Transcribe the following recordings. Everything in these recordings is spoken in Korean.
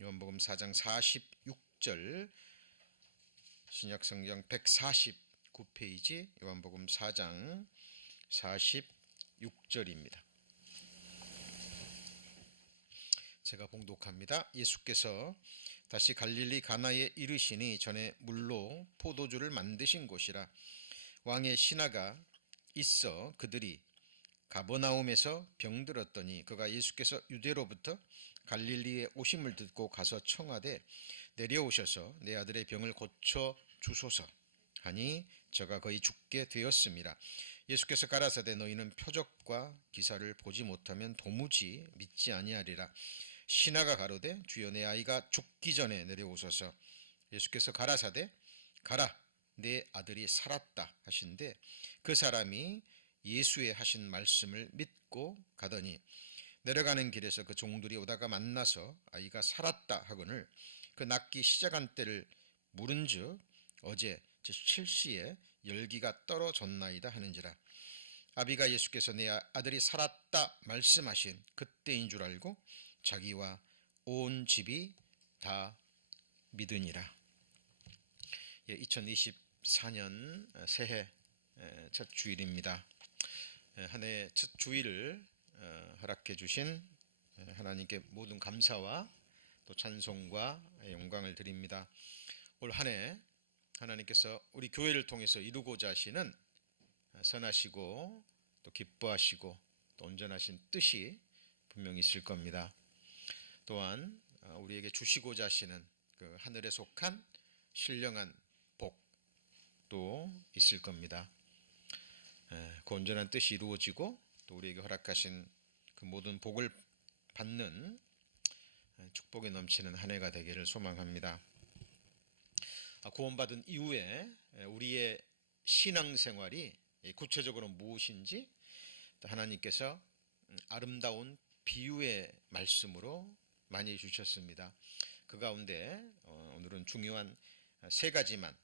요한복음 4장 46절, 신약성경 149페이지 요한복음 4장 46절입니다. 제가 봉독합니다. 예수께서 다시 갈릴리 가나에 이르시니 전에 물로 포도주를 만드신 곳이라. 왕의 신하가 있어 그들이 가버나움에서 병들었더니 그가 예수께서 유대로부터 갈릴리에 오심을 듣고 가서 청하되 내려오셔서 내 아들의 병을 고쳐 주소서 하니 저가 거의 죽게 되었습니다. 예수께서 가라사대 너희는 표적과 기사를 보지 못하면 도무지 믿지 아니하리라. 신하가 가로되 주여 내 아이가 죽기 전에 내려오소서. 예수께서 가라사대 가라 내 아들이 살았다 하신데 그 사람이 예수의 하신 말씀을 믿고 가더니 내려가는 길에서 그 종들이 오다가 만나서 아이가 살았다 하거늘 그 낫기 시작한 때를 물은즉 어제 즉 7시에 열기가 떨어졌나이다 하는지라. 아비가 예수께서 내 아들이 살았다 말씀하신 그때인 줄 알고 자기와 온 집이 다 믿으니라. 2024년 새해 첫 주일입니다. 한 해 첫 주일을 허락해 주신 하나님께 모든 감사와 또 찬송과 영광을 드립니다. 올 한 해 하나님께서 우리 교회를 통해서 이루고자 하시는 선하시고 또 기뻐하시고 또 온전하신 뜻이 분명히 있을 겁니다. 또한 우리에게 주시고자 하시는 그 하늘에 속한 신령한 복도 있을 겁니다. 그 온전한 뜻이 이루어지고 또 우리에게 허락하신 그 모든 복을 받는 축복이 넘치는 한 해가 되기를 소망합니다. 구원받은 이후에 우리의 신앙생활이 구체적으로 무엇인지 하나님께서 아름다운 비유의 말씀으로 많이 주셨습니다. 그 가운데 오늘은 중요한 세 가지만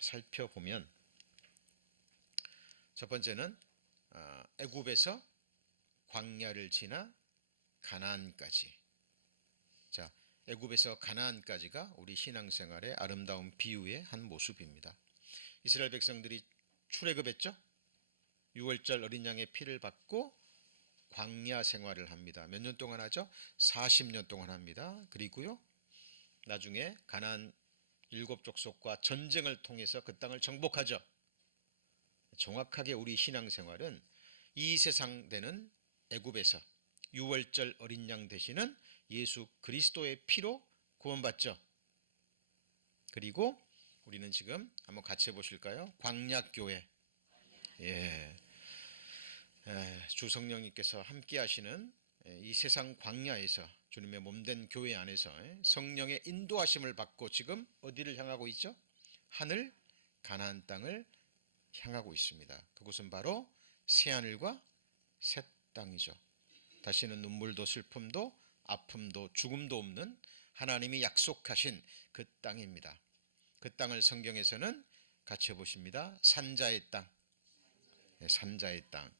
살펴보면, 첫 번째는 애굽에서 광야를 지나 가나안까지. 자, 애굽에서 가나안까지가 우리 신앙생활의 아름다운 비유의 한 모습입니다. 이스라엘 백성들이 출애굽했죠. 6월절 어린 양의 피를 받고 광야 생활을 합니다. 몇 년 동안 하죠? 40년 동안 합니다. 그리고요, 나중에 가나안 7족속과 전쟁을 통해서 그 땅을 정복하죠. 정확하게 우리 신앙생활은 이 세상 되는 애굽에서 6월절 어린 양 되시는 예수 그리스도의 피로 구원받죠. 그리고 우리는 지금 한번 같이 해보실까요? 광야교회. 주 성령님께서 함께 하시는 이 세상 광야에서 주님의 몸된 교회 안에서 성령의 인도하심을 받고 지금 어디를 향하고 있죠? 하늘 가나안 땅을 향하고 있습니다. 그곳은 바로 새하늘과 새 땅이죠. 다시는 눈물도 슬픔도 아픔도 죽음도 없는 하나님이 약속하신 그 땅입니다. 그 땅을 성경에서는 같이 해보십니다. 산자의 땅. 산자의 땅.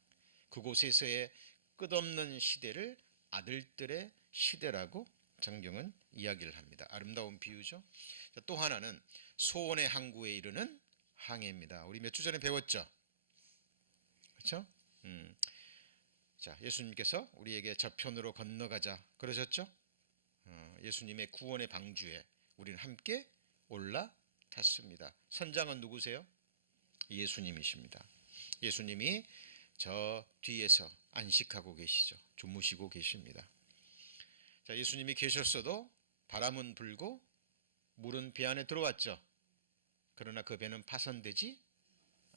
그곳에서의 끝없는 시대를 아들들의 시대라고 성경은 이야기를 합니다. 아름다운 비유죠. 또 하나는 소원의 항구에 이르는 항해입니다. 우리 몇 주 전에 배웠죠? 그렇죠? 자, 예수님께서 우리에게 저편으로 건너가자 그러셨죠? 예수님의 구원의 방주에 우리는 함께 올라탔습니다. 선장은 누구세요? 예수님이십니다. 예수님이 저 뒤에서 안식하고 계시죠. 주무시고 계십니다. 자, 예수님이 계셨어도 바람은 불고 물은 배 안에 들어왔죠. 그러나 그 배는 파손되지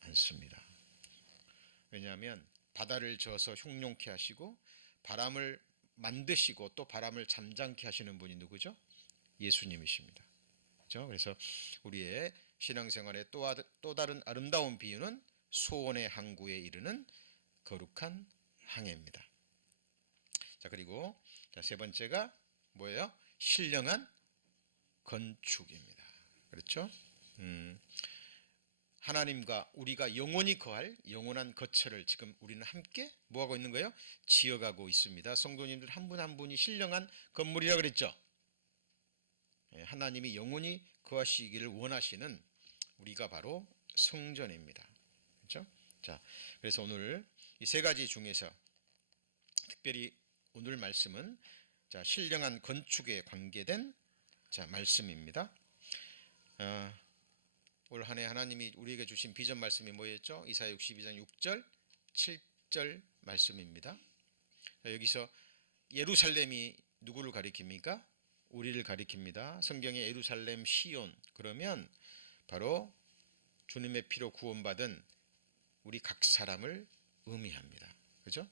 않습니다. 왜냐하면 바다를 저어서 흉룡케 하시고 바람을 만드시고 또 바람을 잠잠케 하시는 분이 누구죠? 예수님이십니다. 그렇죠? 그래서 우리의 신앙생활의 또 다른 아름다운 비유는 소원의 항구에 이르는 거룩한 항해입니다. 자, 그리고 세 번째가 뭐예요? 신령한 건축입니다. 그렇죠? 하나님과 우리가 영원히 거할 영원한 거처를 지금 우리는 함께 뭐하고 있는 거예요? 지어가고 있습니다. 성도님들 한 분 한 분이 신령한 건물이라고 그랬죠. 하나님이 영원히 거하시기를 원하시는 우리가 바로 성전입니다. 그렇죠? 자, 그래서 오늘 이 세 가지 중에서 특별히 오늘 말씀은 자, 신령한 건축에 관계된 자, 말씀입니다. 올 한 해 하나님이 우리에게 주신 비전 말씀이 뭐였죠? 이사야 62장 6절, 7절 말씀입니다. 자, 여기서 예루살렘이 누구를 가리킵니까? 우리를 가리킵니다. 성경의 예루살렘 시온 그러면 바로 주님의 피로 구원받은 우리 각 사람을 의미합니다. 그죠?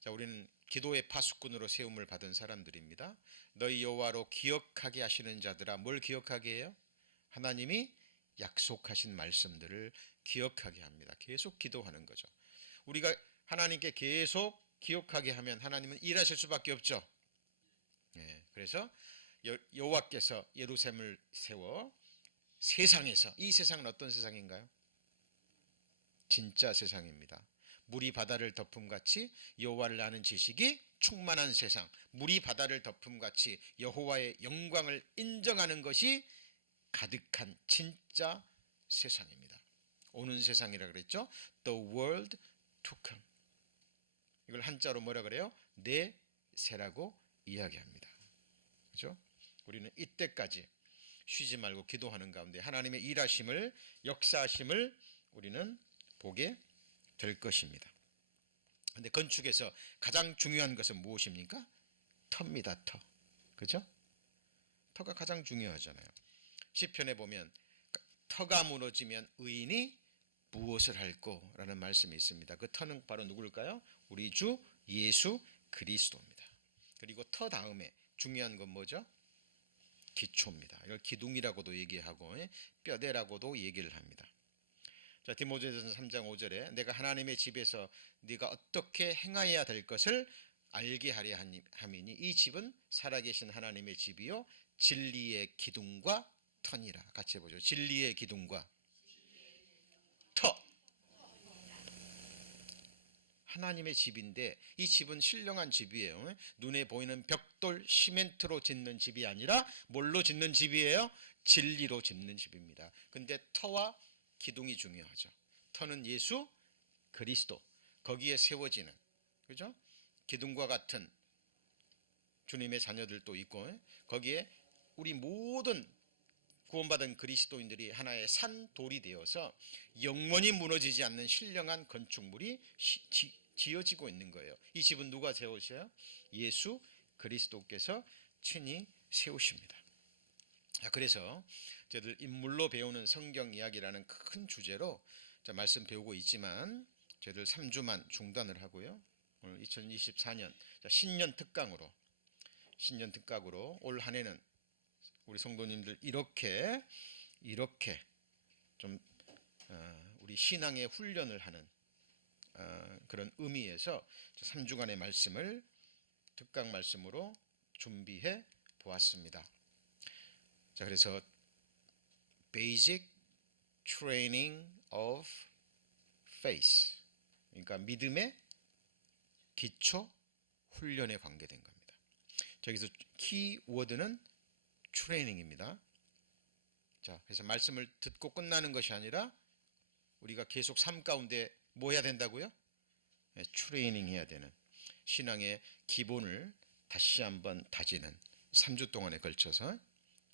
자, 우리는 기도의 파수꾼으로 세움을 받은 사람들입니다. 너희 여호와로 기억하게 하시는 자들아, 뭘 기억하게 해요? 하나님이 약속하신 말씀들을 기억하게 합니다. 계속 기도하는 거죠. 우리가 하나님께 계속 기억하게 하면 하나님은 일하실 수밖에 없죠. 그래서 여호와께서 예루살렘을 세워 세상에서, 이 세상은 어떤 세상인가요? 진짜 세상입니다. 물이 바다를 덮음같이 여호와를 아는 지식이 충만한 세상, 물이 바다를 덮음같이 여호와의 영광을 인정하는 것이 가득한 진짜 세상입니다. 오는 세상이라 그랬죠. The world to come. 이걸 한자로 뭐라 그래요? 내 세라고 이야기합니다. 그렇죠? 우리는 이때까지 쉬지 말고 기도하는 가운데 하나님의 일하심을, 역사하심을 우리는 보게 될 것입니다. 근데 건축에서 가장 중요한 것은 무엇입니까? 터입니다. 터. 그죠? 터가 가장 중요하잖아요. 시편에 보면 터가 무너지면 의인이 무엇을 할꼬? 라는 말씀이 있습니다. 그 터는 바로 누굴까요? 우리 주 예수 그리스도입니다. 그리고 터 다음에 중요한 건 뭐죠? 기초입니다. 이걸 기둥이라고도 얘기하고 뼈대라고도 얘기를 합니다. 자, 디모데전서 3장 5절에 내가 하나님의 집에서 네가 어떻게 행하여야 될 것을 알게 하려 함이니 이 집은 살아계신 하나님의 집이요 진리의 기둥과 터니라. 같이 해보죠. 진리의 기둥과 터. 하나님의 집인데 이 집은 신령한 집이에요. 눈에 보이는 벽돌 시멘트로 짓는 집이 아니라 뭘로 짓는 집이에요? 진리로 짓는 집입니다. 근데 터와 기둥이 중요하죠. 터는 예수 그리스도, 거기에 세워지는, 그죠? 기둥과 같은 주님의 자녀들도 있고 거기에 우리 모든 구원받은 그리스도인들이 하나의 산돌이 되어서 영원히 무너지지 않는 신령한 건축물이 지어지고 있는 거예요. 이 집은 누가 세우셔요? 예수 그리스도께서 친히 세우십니다. 그래서 저희들 인물로 배우는 성경 이야기라는 큰 주제로 말씀 배우고 있지만 저희들 3주만 중단을 하고요. 오늘 2024년 신년 특강으로 올 한 해는 우리 성도님들 이렇게 좀 우리 신앙의 훈련을 하는 그런 의미에서 3주간의 말씀을 특강 말씀으로 준비해 보았습니다. 자, 그래서 Basic Training of Faith, 그러니까 믿음의 기초 훈련에 관계된 겁니다. 저기서 키워드는 트레이닝입니다. 자, 그래서 말씀을 듣고 끝나는 것이 아니라 우리가 계속 삶 가운데 뭐 해야 된다고요? 트레이닝 해야 되는 신앙의 기본을 다시 한번 다지는 3주 동안에 걸쳐서,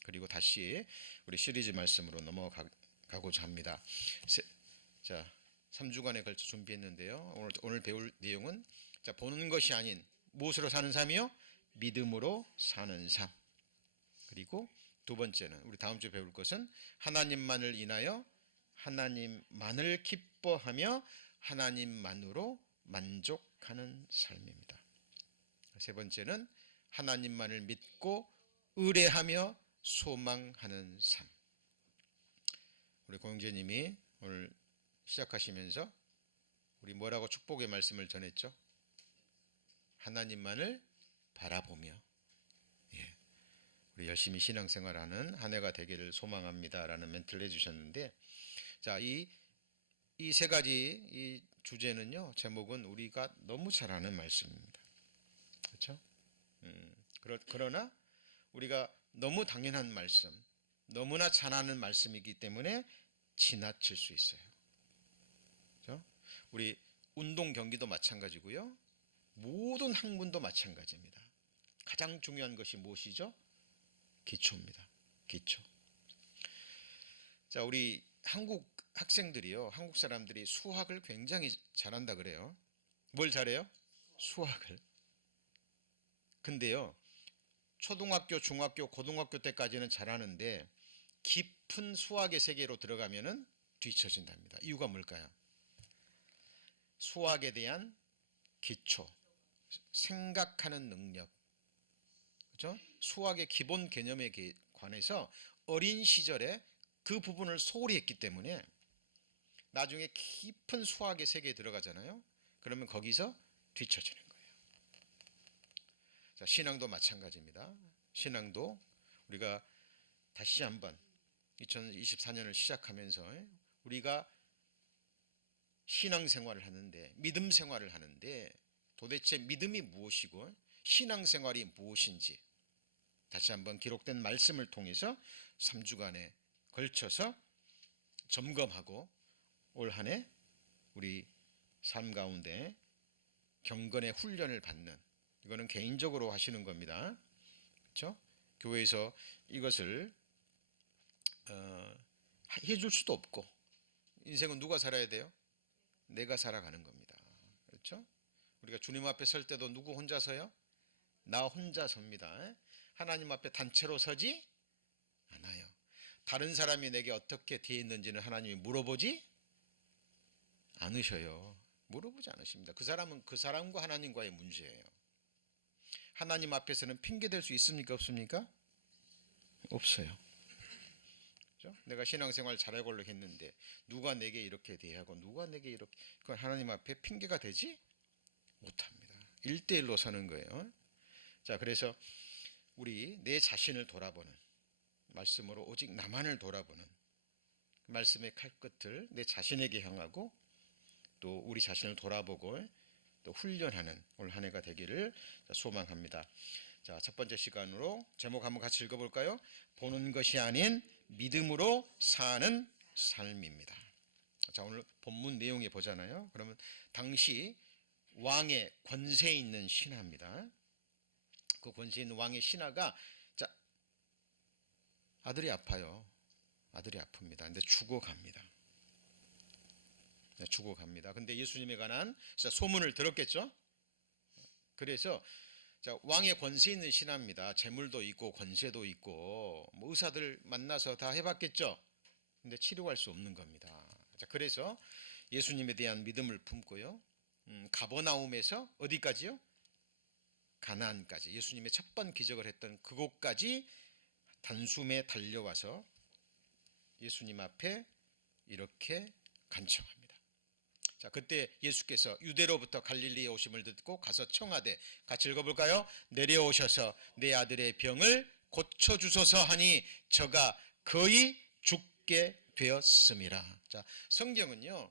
그리고 다시 우리 시리즈 말씀으로 넘어가고자 합니다. 자, 3주간에 걸쳐 준비했는데요. 오늘 배울 내용은 자, 보는 것이 아닌 무엇으로 사는 삶이요? 믿음으로 사는 삶. 그리고 두 번째는 우리 다음 주에 배울 것은 하나님만을 인하여 하나님만을 기뻐하며 하나님만으로 만족하는 삶입니다. 세 번째는 하나님만을 믿고 의뢰하며 소망하는 삶. 우리 공영재님이 오늘 시작하시면서 우리 뭐라고 축복의 말씀을 전했죠? 하나님만을 바라보며 우리 열심히 신앙생활하는 한 해가 되기를 소망합니다라는 멘트를 해주셨는데, 자, 이 세 가지 이 주제는요, 제목은 우리가 너무 잘 아는 말씀입니다. 그렇죠? 그러나 우리가 너무 당연한 말씀, 너무나 잘 아는 말씀이기 때문에 지나칠 수 있어요. 그렇죠? 우리 운동 경기도 마찬가지고요. 모든 학문도 마찬가지입니다. 가장 중요한 것이 무엇이죠? 기초입니다. 기초. 자, 우리 한국 학생들이요, 한국 사람들이 수학을 굉장히 잘한다 그래요. 뭘 잘해요? 수학을. 근데요, 초등학교, 중학교, 고등학교 때까지는 잘하는데 깊은 수학의 세계로 들어가면은 뒤처진답니다. 이유가 뭘까요? 수학에 대한 기초, 생각하는 능력, 그렇죠? 수학의 기본 개념에 관해서 어린 시절에 그 부분을 소홀히 했기 때문에 나중에 깊은 수학의 세계에 들어가잖아요. 그러면 거기서 뒤처지는 거예요. 자, 신앙도 마찬가지입니다. 신앙도 우리가 다시 한번 2024년을 시작하면서 우리가 신앙생활을 하는데, 믿음 생활을 하는데 도대체 믿음이 무엇이고 신앙생활이 무엇인지 다시 한번 기록된 말씀을 통해서 3주간에 걸쳐서 점검하고 올 한 해 우리 삶 가운데 경건의 훈련을 받는, 이거는 개인적으로 하시는 겁니다. 그렇죠? 교회에서 이것을 해줄 수도 없고, 인생은 누가 살아야 돼요? 내가 살아가는 겁니다. 그렇죠? 우리가 주님 앞에 설 때도 누구 혼자 서요? 나 혼자 섭니다. 하나님 앞에 단체로 서지 않아요. 다른 사람이 내게 어떻게 되어 있는지는 하나님이 물어보지 않으셔요. 물어보지 않으십니다. 그 사람은 그 사람과 하나님과의 문제예요. 하나님 앞에서는 핑계 댈 수 있습니까? 없습니까? 없어요. 그렇죠? 내가 신앙생활 잘해보려고 했는데 누가 내게 이렇게 대하고 누가 내게 이렇게, 그건 하나님 앞에 핑계가 되지 못합니다. 1대1로 서는 거예요. 자, 그래서 우리 내 자신을 돌아보는, 말씀으로 오직 나만을 돌아보는 말씀의 칼끝을 내 자신에게 향하고 또 우리 자신을 돌아보고 또 훈련하는 올 한 해가 되기를 소망합니다. 자, 첫 번째 시간으로 제목 한번 같이 읽어볼까요? 보는 것이 아닌 믿음으로 사는 삶입니다. 자, 오늘 본문 내용에 보잖아요. 그러면 당시 왕의 권세 있는 신하입니다. 그 권세 있는 왕의 신하가, 자, 아들이 아파요. 아들이 아픕니다. 근데 죽어갑니다. 죽어갑니다. 근데 예수님에 관한 소문을 들었겠죠. 그래서 자, 왕의 권세 있는 신하입니다. 재물도 있고 권세도 있고 뭐 의사들 만나서 다 해봤겠죠. 근데 치료할 수 없는 겁니다. 자, 그래서 예수님에 대한 믿음을 품고요. 가버나움에서 어디까지요? 가나안까지, 예수님의 첫 번 기적을 했던 그곳까지 단숨에 달려와서 예수님 앞에 이렇게 간청합니다. 자, 그때 예수께서 유대로부터 갈릴리에 오심을 듣고 가서 청하되, 같이 읽어볼까요? 내려오셔서 내 아들의 병을 고쳐주소서 하니 저가 거의 죽게 되었음이라. 자, 성경은요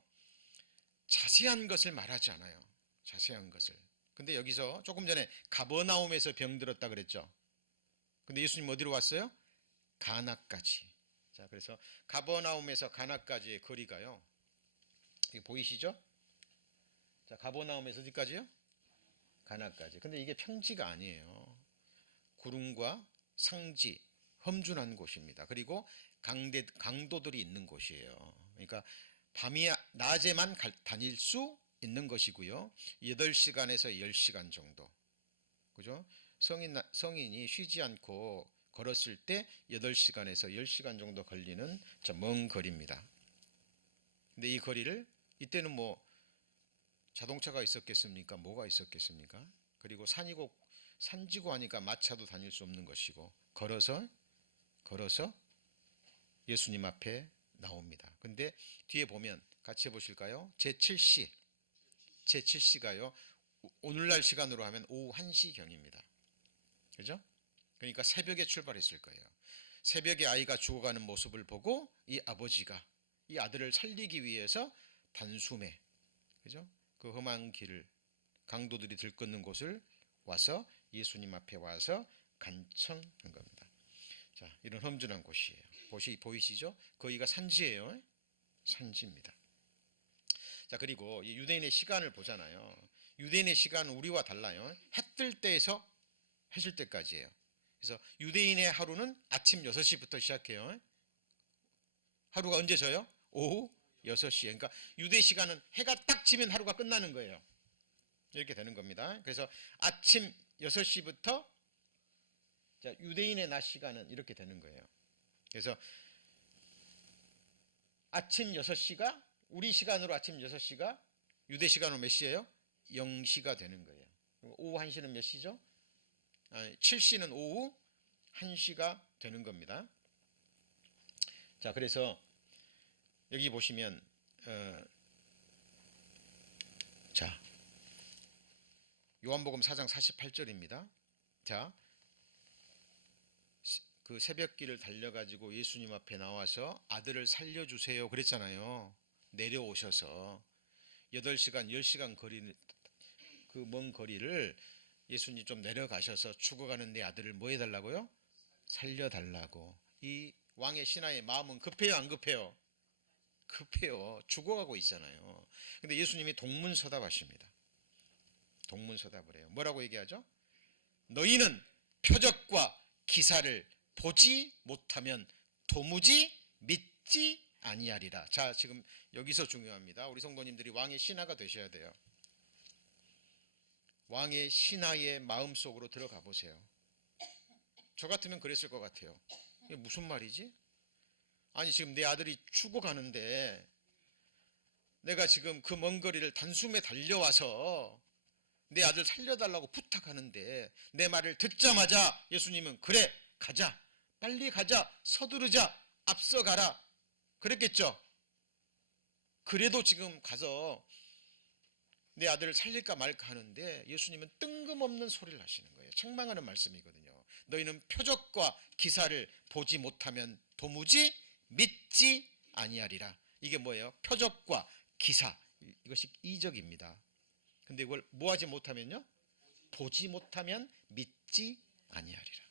자세한 것을 말하지 않아요. 자세한 것을. 근데 여기서 조금 전에 가버나움에서 병들었다 그랬죠. 근데 예수님 어디로 왔어요? 가나까지. 자, 그래서 가버나움에서 가나까지의 거리가요, 이게 보이시죠? 자, 가버나움에서 어디까지요? 가나까지. 근데 이게 평지가 아니에요. 구름과 상지, 험준한 곳입니다. 그리고 강도들이 있는 곳이에요. 그러니까 밤이 낮에만 다닐 수 있는 것이고요. 8시간에서 10시간 정도. 그죠? 성인이 쉬지 않고 걸었을 때 8시간에서 10시간 정도 걸리는 먼 거리입니다. 근데 이 거리를, 이때는 뭐 자동차가 있었겠습니까? 뭐가 있었겠습니까? 그리고 산지고 하니까 마차도 다닐 수 없는 것이고 걸어서 예수님 앞에 나옵니다. 근데 뒤에 보면 같이 해보실까요? 제7시가요 오늘날 시간으로 하면 오후 1시경입니다. 그죠? 그러니까 새벽에 출발했을 거예요. 새벽에 아이가 죽어가는 모습을 보고 이 아버지가 이 아들을 살리기 위해서 단숨에, 그죠? 그 험한 길을, 강도들이 들끓는 곳을 와서 예수님 앞에 와서 간청한 겁니다. 자, 이런 험준한 곳이에요. 보이시죠? 거기가 산지예요. 산지입니다. 자, 그리고 이 유대인의 시간을 보잖아요. 유대인의 시간은 우리와 달라요. 해 뜰 때에서 해 질 때까지예요. 그래서 유대인의 하루는 아침 6시부터 시작해요. 하루가 언제 져요? 오후 6시에. 그러니까 유대 시간은 해가 딱 지면 하루가 끝나는 거예요. 이렇게 되는 겁니다. 그래서 아침 6시부터 자, 유대인의 낮 시간은 이렇게 되는 거예요. 그래서 아침 6시가 우리 시간으로 아침 6시가 유대 시간으로 몇 시예요? 0시가 되는 거예요. 오후 1시는 몇 시죠? 7시는 오후 1시가 되는 겁니다. 자, 그래서 여기 보시면 자, 요한복음 4장 48절입니다. 자, 그 새벽길을 달려가지고 예수님 앞에 나와서 아들을 살려주세요 그랬잖아요. 내려오셔서 8시간 10시간 거리 그 먼 거리를 예수님 좀 내려가셔서 죽어가는 내 아들을 뭐 해달라고요? 살려달라고. 이 왕의 신하의 마음은 급해요 안 급해요? 급해요. 죽어가고 있잖아요. 근데 예수님이 동문서답하십니다. 동문서답을 해요. 뭐라고 얘기하죠? 너희는 표적과 기사를 보지 못하면 도무지 믿지 아니하리라. 자, 지금 여기서 중요합니다. 우리 성도님들이 왕의 신하가 되셔야 돼요. 왕의 신하의 마음속으로 들어가 보세요. 저 같으면 그랬을 것 같아요. 이게 무슨 말이지? 아니 지금 내 아들이 죽어가는데 내가 지금 그 먼 거리를 단숨에 달려와서 내 아들 살려달라고 부탁하는데 내 말을 듣자마자 예수님은 그래 가자, 빨리 가자, 서두르자, 앞서가라 그랬겠죠. 그래도 지금 가서 내 아들을 살릴까 말까 하는데 예수님은 뜬금없는 소리를 하시는 거예요. 책망하는 말씀이거든요. 너희는 표적과 기사를 보지 못하면 도무지 믿지 아니하리라. 이게 뭐예요? 표적과 기사, 이것이 이적입니다. 근데 이걸 뭐 하지 못하면요? 보지 못하면 믿지 아니하리라.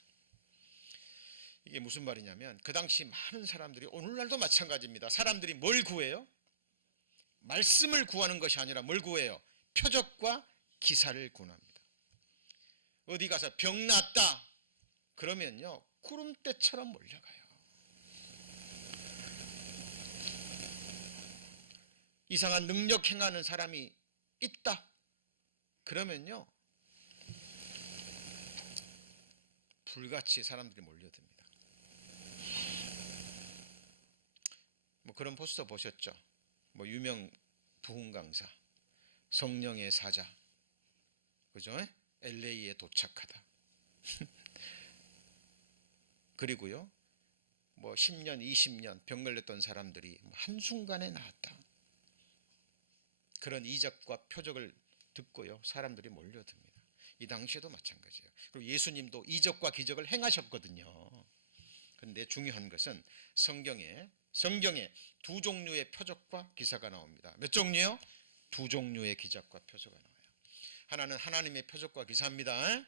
이게 무슨 말이냐면 그 당시 많은 사람들이 오늘날도 마찬가지입니다. 사람들이 뭘 구해요? 말씀을 구하는 것이 아니라 뭘 구해요? 표적과 기사를 구합니다. 어디 가서 병 났다 그러면요 구름대처럼 몰려가요. 이상한 능력 행하는 사람이 있다 그러면요 불같이 사람들이 몰려듭니다. 뭐 그런 포스터 보셨죠? 뭐 유명 부흥 강사, 성령의 사자, 그죠? LA에 도착하다. 그리고요, 뭐 10년, 20년 병 걸렸던 사람들이 한순간에 나았다. 그런 이적과 표적을 듣고요, 사람들이 몰려듭니다. 이 당시에도 마찬가지예요. 그리고 예수님도 이적과 기적을 행하셨거든요. 그런데 중요한 것은 성경에 두 종류의 표적과 기사가 나옵니다. 몇 종류요? 두 종류의 기적과 표적가 나와요. 하나는 하나님의 표적과 기사입니다.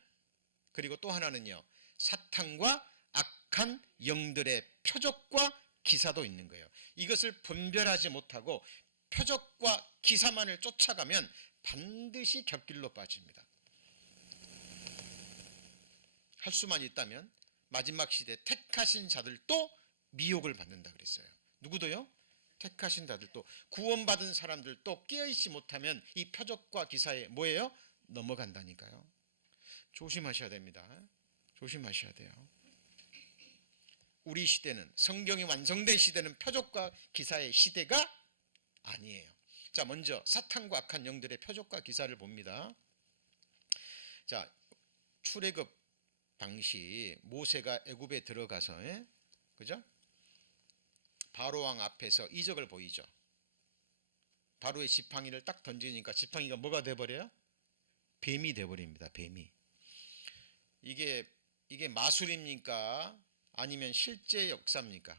그리고 또 하나는요 사탄과 악한 영들의 표적과 기사도 있는 거예요. 이것을 분별하지 못하고 표적과 기사만을 쫓아가면 반드시 곁길로 빠집니다. 할 수만 있다면 마지막 시대 택하신 자들도 미혹을 받는다 그랬어요. 누구도요? 택하신 자들도, 구원받은 사람들도 깨어있지 못하면 이 표적과 기사에 뭐예요? 넘어간다니까요. 조심하셔야 됩니다. 조심하셔야 돼요. 우리 시대는, 성경이 완성된 시대는 표적과 기사의 시대가 아니에요. 자, 먼저 사탄과 악한 영들의 표적과 기사를 봅니다. 자, 출애굽 당시 모세가 애굽에 들어가서 그죠? 바로 왕 앞에서 이적을 보이죠. 바로의 지팡이를 딱 던지니까 지팡이가 뭐가 돼버려요? 뱀이 돼버립니다. 뱀이. 이게 마술입니까? 아니면 실제 역사입니까?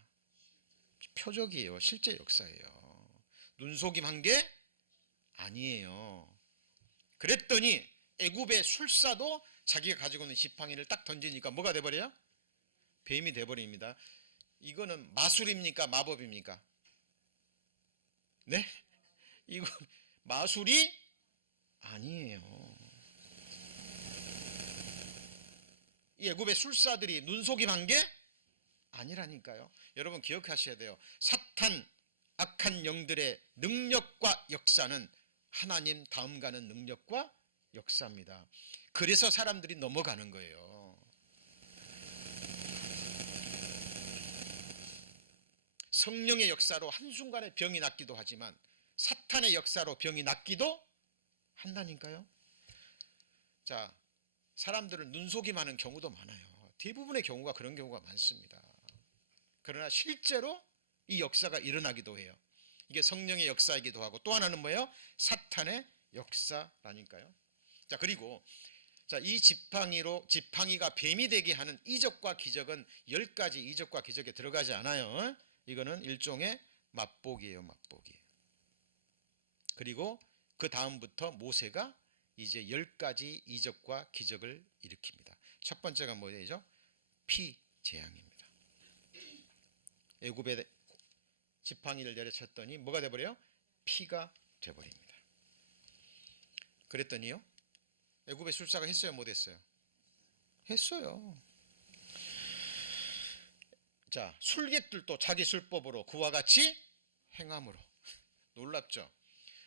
표적이에요. 실제 역사예요. 눈속임한 게 아니에요. 그랬더니 애굽의 술사도 자기가 가지고 있는 지팡이를 딱 던지니까 뭐가 돼버려요? 뱀이 돼버립니다. 이거는 마술입니까? 마법입니까? 네? 이거 마술이 아니에요. 이 애굽의 술사들이 눈속임한 게 아니라니까요. 여러분 기억하셔야 돼요. 사탄, 악한 영들의 능력과 역사는 하나님 다음 가는 능력과 역사입니다. 그래서 사람들이 넘어가는 거예요. 성령의 역사로 한순간에 병이 낫기도 하지만 사탄의 역사로 병이 낫기도 한다니까요. 자, 사람들을 눈속임하는 경우도 많아요. 대부분의 경우가 그런 경우가 많습니다. 그러나 실제로 이 역사가 일어나기도 해요. 이게 성령의 역사이기도 하고 또 하나는 뭐예요? 사탄의 역사라니까요. 자, 그리고 자, 이 지팡이가 뱀이 되게 하는 이적과 기적은 10가지 이적과 기적에 들어가지 않아요. 이거는 일종의 맛보기예요, 맛보기. 그리고 그 다음부터 모세가 이제 10가지 이적과 기적을 일으킵니다. 첫 번째가 뭐죠? 피재앙입니다. 애굽에 지팡이를 내려쳤더니 뭐가 돼버려요? 피가 돼버립니다. 그랬더니요, 애굽의 술사가 했어요, 못했어요? 했어요. 자, 술객들도 자기 술법으로 그와 같이 행함으로. 놀랍죠?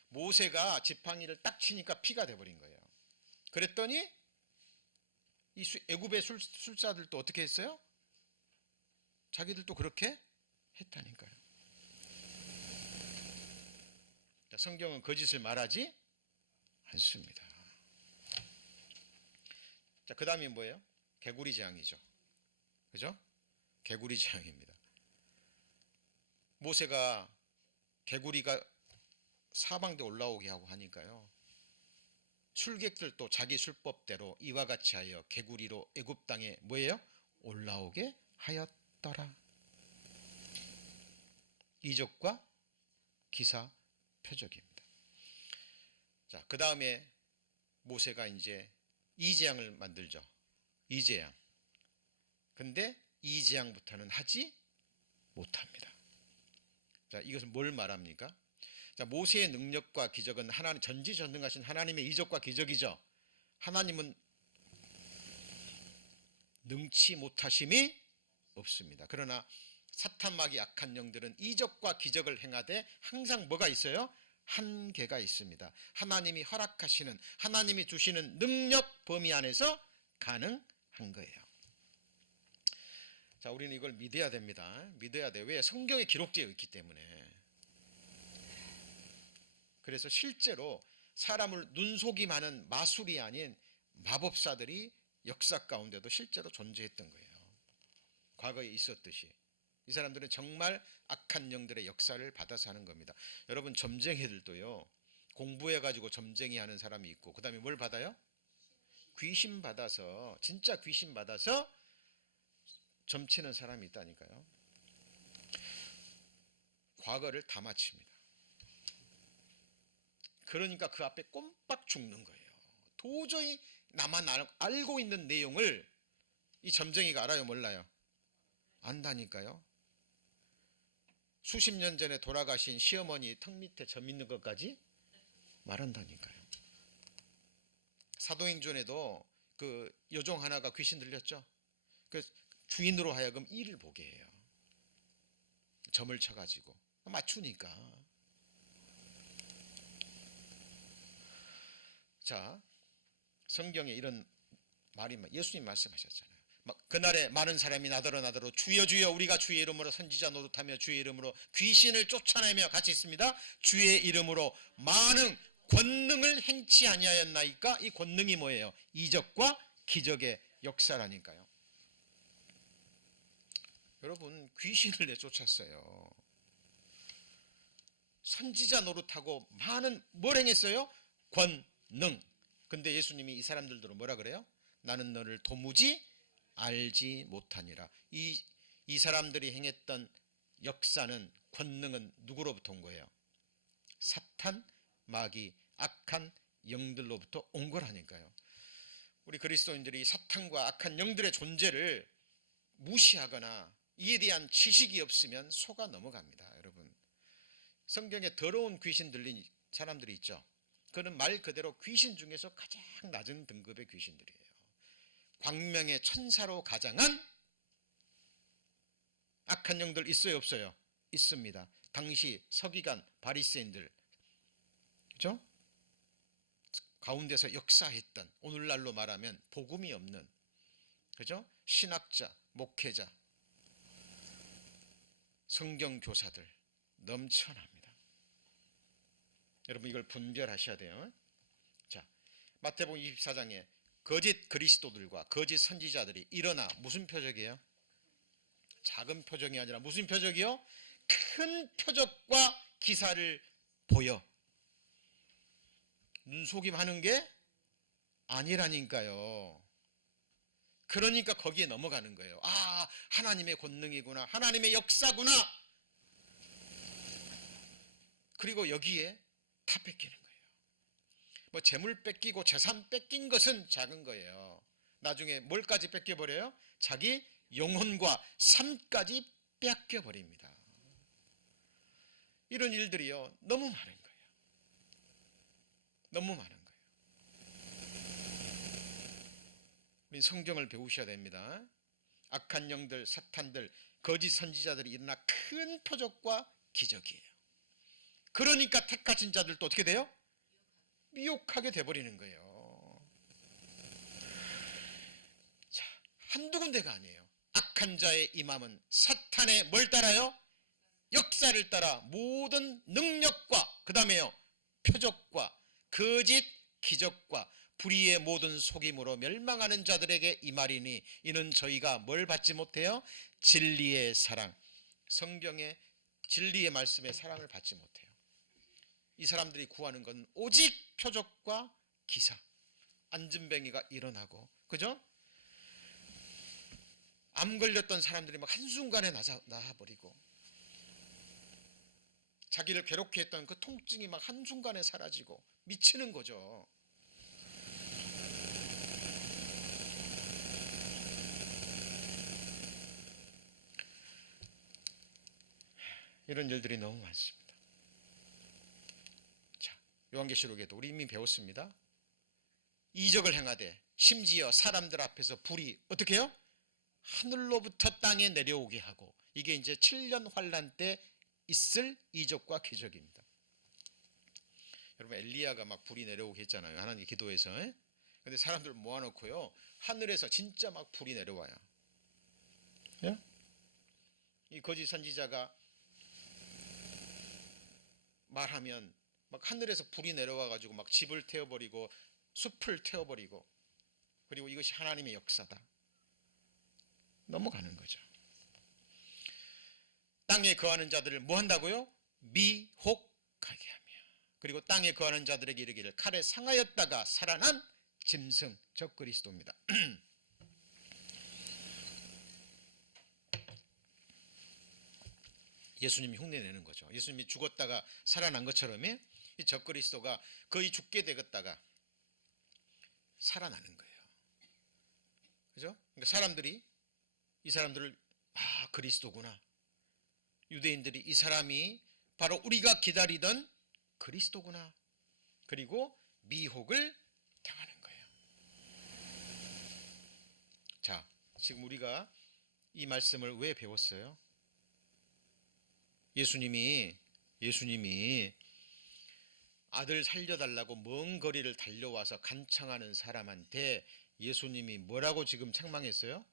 모세가 지팡이를 딱 치니까 피가 돼버린 거예요. 그랬더니 이 애굽의 술사들도 어떻게 했어요? 자기들도 그렇게 했다니까요. 자, 성경은 거짓을 말하지 않습니다. 자, 그 다음이 뭐예요? 개구리 재앙이죠. 그죠? 개구리 재앙입니다. 모세가 개구리가 사방대 올라오게 하고 하니까요, 술객들도 자기 술법대로 이와 같이 하여 개구리로 애굽 땅에 뭐예요? 올라오게 하였더라. 이적과 기사 표적입니다. 자, 그 다음에 모세가 이제 이재앙을 만들죠. 이재앙. 근데 이재앙부터는 하지 못합니다. 자, 이것은 뭘 말합니까? 자, 모세의 능력과 기적은 하나님 전지전능하신 하나님의 이적과 기적이죠. 하나님은 능치 못하심이 없습니다. 그러나 사탄마귀 악한 영들은 이적과 기적을 행하되 항상 뭐가 있어요? 한계가 있습니다. 하나님이 허락하시는, 하나님이 주시는 능력 범위 안에서 가능한 거예요. 자, 우리는 이걸 믿어야 됩니다. 믿어야 돼요. 왜? 성경에 기록되어 있기 때문에. 그래서 실제로 사람을 눈속임하는 마술이 아닌 마법사들이 역사 가운데도 실제로 존재했던 거예요. 과거에 있었듯이. 이 사람들은 정말 악한 영들의 역사를 받아서 하는 겁니다. 여러분, 점쟁이들도요, 공부해가지고 점쟁이 하는 사람이 있고, 그 다음에 뭘 받아요? 귀신 받아서, 진짜 귀신 받아서 점치는 사람이 있다니까요. 과거를 다 마칩니다. 그러니까 그 앞에 꼼빡 죽는 거예요. 도저히 나만 알고 있는 내용을 이 점쟁이가 알아요, 몰라요? 안다니까요. 수십 년 전에 돌아가신 시어머니 턱 밑에 점 있는 것까지 말한다니까요. 사도행전에도 그 여종 하나가 귀신 들렸죠. 그 주인으로 하여금 이를 보게 해요. 점을 쳐가지고 맞추니까. 자, 성경에 이런 말이 예수님 말씀하셨잖아요. 그날에 많은 사람이 나더러 주여 주여 우리가 주의 이름으로 선지자 노릇하며 주의 이름으로 귀신을 쫓아내며 같이 있습니다. 주의 이름으로 많은 권능을 행치 아니하였나이까? 이 권능이 뭐예요? 이적과 기적의 역사라니까요. 여러분, 귀신을 내쫓았어요. 선지자 노릇하고 많은 뭘 행했어요? 권능. 근데 예수님이 이 사람들도 뭐라 그래요? 나는 너를 도무지 알지 못하니라. 이 사람들이 행했던 역사는, 권능은 누구로부터 온 거예요? 사탄, 마귀, 악한 영들로부터 온 거라니까요. 우리 그리스도인들이 사탄과 악한 영들의 존재를 무시하거나 이에 대한 지식이 없으면 속아 넘어갑니다. 여러분, 성경에 더러운 귀신 들린 사람들이 있죠. 그는 말 그대로 귀신 중에서 가장 낮은 등급의 귀신들이에요. 광명의 천사로 가장한 악한 영들 있어요, 없어요? 있습니다. 당시 서기관 바리새인들, 그죠? 가운데서 역사했던, 오늘날로 말하면 복음이 없는, 그죠? 신학자, 목회자, 성경교사들 넘쳐납니다. 여러분, 이걸 분별하셔야 돼요. 자, 마태복음 24장에 거짓 그리스도들과 거짓 선지자들이 일어나, 무슨 표적이에요? 작은 표적이 아니라 무슨 표적이요? 큰 표적과 기사를 보여. 눈속임하는 게 아니라니까요. 그러니까 거기에 넘어가는 거예요. 아, 하나님의 권능이구나, 하나님의 역사구나. 그리고 여기에 다 뺏기는 거예요. 뭐 재물 뺏기고 재산 뺏긴 것은 작은 거예요. 나중에 뭘까지 뺏겨버려요? 자기 영혼과 삶까지 뺏겨버립니다. 이런 일들이요, 너무 많은 거예요. 너무 많은 거예요. 우리 성경을 배우셔야 됩니다. 악한 영들, 사탄들, 거짓 선지자들이 일어나 큰 표적과 기적이에요. 그러니까 택하신 자들도 어떻게 돼요? 미혹하게 돼버리는 거예요. 자, 한두 군데가 아니에요. 악한 자의 임함은 사탄의 뭘 따라요? 역사를 따라 모든 능력과, 그 다음에요, 표적과 거짓 기적과 불의의 모든 속임으로 멸망하는 자들에게 임하리니 이는 저희가 뭘 받지 못해요? 진리의 사랑, 성경의 진리의 말씀의 사랑을 받지 못해요. 이 사람들이 구하는 건 오직 표적과 기사. 안진뱅이가 일어나고, 그죠? 암 걸렸던 사람들이 막 한순간에 나아버리고, 자기를 괴롭게 했던 그 통증이 막 한순간에 사라지고, 미치는 거죠. 이런 일들이 너무 많습니다. 자, 요한계시록에도 우리 이미 배웠습니다. 이적을 행하되 심지어 사람들 앞에서 불이 어떻게 해요? 하늘로부터 땅에 내려오게 하고, 이게 이제 7년 환란 때 있을 이적과 기적입니다. 여러분, 엘리야가 막 불이 내려오게 했잖아요. 하나님 기도해서. 근데 사람들 모아놓고요, 하늘에서 진짜 막 불이 내려와요. 예? 이 거짓 선지자가 말하면 막 하늘에서 불이 내려와 가지고 막 집을 태워버리고 숲을 태워버리고, 그리고 이것이 하나님의 역사다, 넘어가는 거죠. 땅에 거하는 자들을 뭐 한다고요? 미혹하게 하며, 그리고 땅에 거하는 자들에게 이르기를 칼에 상하였다가 살아난 짐승, 적그리스도입니다. 예수님이 흉내내는 거죠. 예수님이 죽었다가 살아난 것처럼 이 적그리스도가 거의 죽게 되었다가 살아나는 거예요. 그죠? 그러니까 사람들이 이 사람들을, 아, 그리스도구나. 유대인들이 이 사람이 바로 우리가 기다리던 그리스도구나. 그리고 미혹을 당하는 거예요. 자, 지금 우리가 이 말씀을 왜 배웠어요? 예수님이 아들 살려달라고 먼 거리를 달려와서 간청하는 사람한테 예수님이 뭐라고 지금 책망했어요?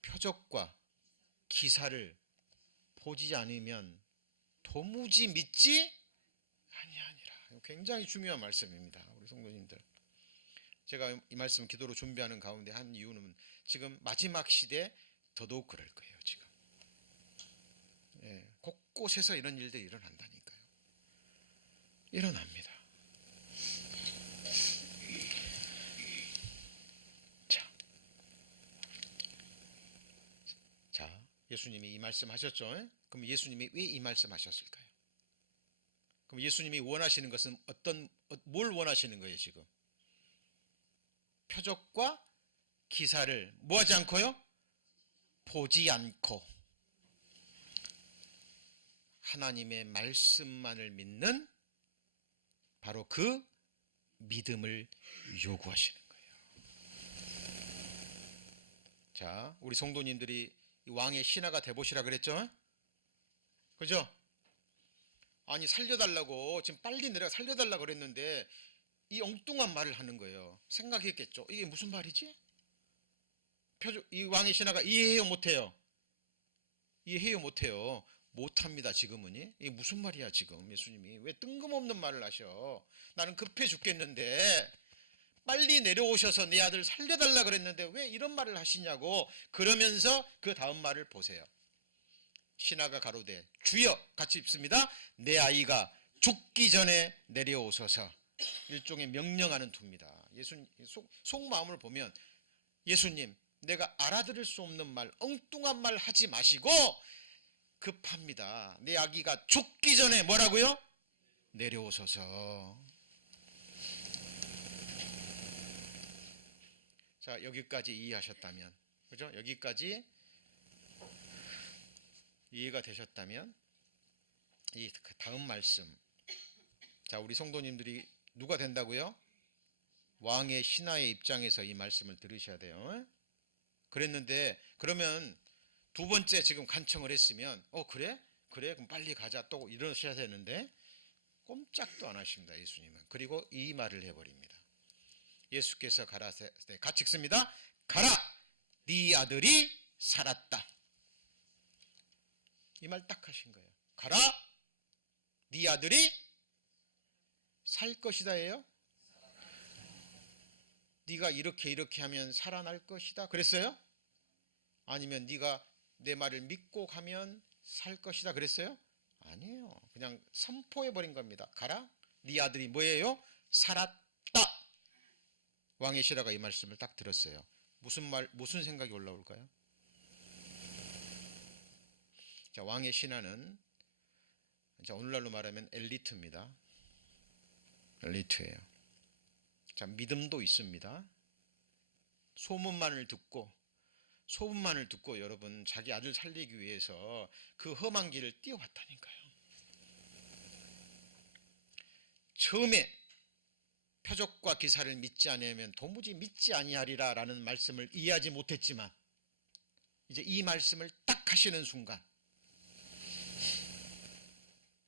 표적과 기사를 보지 않으면 도무지 믿지 아니하니라. 굉장히 중요한 말씀입니다. 우리 성도님들, 제가 이 말씀 기도로 준비하는 가운데 한 이유는 지금 마지막 시대 더더욱 그럴 거예요. 지금 곳곳에서 이런 일들이 일어난다니까요. 일어납니다. 자, 예수님이 이 말씀 하셨죠? 그럼 예수님이 왜 이 말씀 하셨을까요? 그럼 예수님이 원하시는 것은 뭘 원하시는 거예요 지금? 표적과 기사를 뭐 하지 않고요? 보지 않고 하나님의 말씀만을 믿는 바로 그 믿음을 요구하시는 거예요. 자, 우리 성도님들이 왕의 신하가 돼보시라 그랬죠? 그죠? 아니 살려달라고 지금 빨리 내려 살려달라고 그랬는데 이 엉뚱한 말을 하는 거예요. 생각했겠죠. 이게 무슨 말이지? 이 왕의 신하가 이해해요 못해요? 이해해요 못해요? 못합니다. 지금은. 이게 무슨 말이야 지금 예수님이 왜 뜬금없는 말을 하셔? 나는 급해 죽겠는데 빨리 내려오셔서 내 아들 살려달라 그랬는데 왜 이런 말을 하시냐고. 그러면서 그 다음 말을 보세요. 신하가 가로되 주여, 같이 읽습니다. 내 아이가 죽기 전에 내려오소서. 일종의 명령하는 투입니다. 예수님 속마음을 보면 예수님, 내가 알아들을 수 없는 말, 엉뚱한 말 하지 마시고 급합니다. 내 아기가 죽기 전에 뭐라고요? 내려오소서. 자, 여기까지 이해하셨다면, 그죠? 여기까지 이해가 되셨다면 이 다음 말씀. 자, 우리 성도님들이 누가 된다고요? 왕의 신하의 입장에서 이 말씀을 들으셔야 돼요. 그랬는데 그러면 두 번째 지금 간청을 했으면 그래? 그래? 그럼 빨리 가자 또 이러셔야 되는데 꼼짝도 안 하십니다. 예수님은. 그리고 이 말을 해버립니다. 예수께서 가라사대, 같이 읽습니다. 가라, 네 아들이 살았다. 이 말 딱 하신 거예요. 가라, 네 아들이 살 것이다예요. 네가 이렇게 하면 살아날 것이다 그랬어요? 아니면 네가 내 말을 믿고 가면 살 것이다 그랬어요? 아니에요. 그냥 선포해 버린 겁니다. 가라, 네 아들이 뭐예요? 살았다. 왕의 신하가 이 말씀을 딱 들었어요. 무슨 생각이 올라올까요? 자, 왕의 신하는 자, 오늘날로 말하면 엘리트입니다. 엘리트예요. 자, 믿음도 있습니다. 소문만을 듣고 여러분 자기 아들 살리기 위해서 그 험한 길을 뛰어왔다니까요. 처음에 표적과 기사를 믿지 아니하면 도무지 믿지 아니하리라 라는 말씀을 이해하지 못했지만 이제 이 말씀을 딱 하시는 순간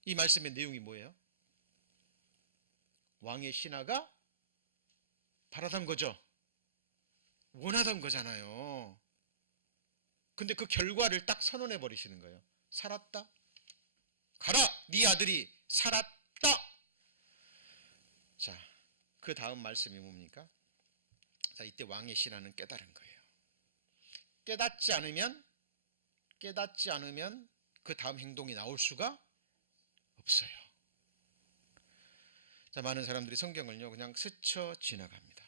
이 말씀의 내용이 뭐예요? 왕의 신하가 바라던 거죠. 원하던 거잖아요. 근데 그 결과를 딱 선언해 버리시는 거예요. 살았다. 가라, 네 아들이 살았다. 자, 그 다음 말씀이 뭡니까? 자, 이때 왕의 신하는 깨달은 거예요. 깨닫지 않으면 그 다음 행동이 나올 수가 없어요. 자, 많은 사람들이 성경을요 그냥 스쳐 지나갑니다.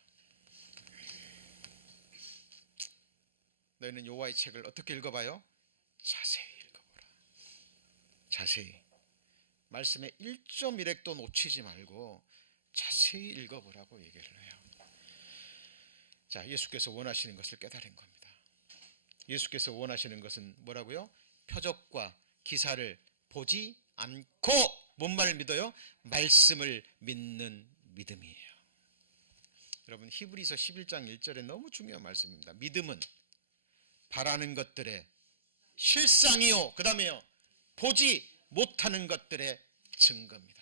너희는 여호와의 책을 어떻게 읽어봐요? 자세히 읽어보라. 자세히. 말씀의 1.1획도 놓치지 말고 자세히 읽어보라고 얘기를 해요. 자, 예수께서 원하시는 것을 깨달은 겁니다. 예수께서 원하시는 것은 뭐라고요? 표적과 기사를 보지 않고 뭔 말을 믿어요? 말씀을 믿는 믿음이에요. 여러분 히브리서 11장 1절에 너무 중요한 말씀입니다. 믿음은 바라는 것들의 실상이요, 그 다음에요 보지 못하는 것들의 증거입니다.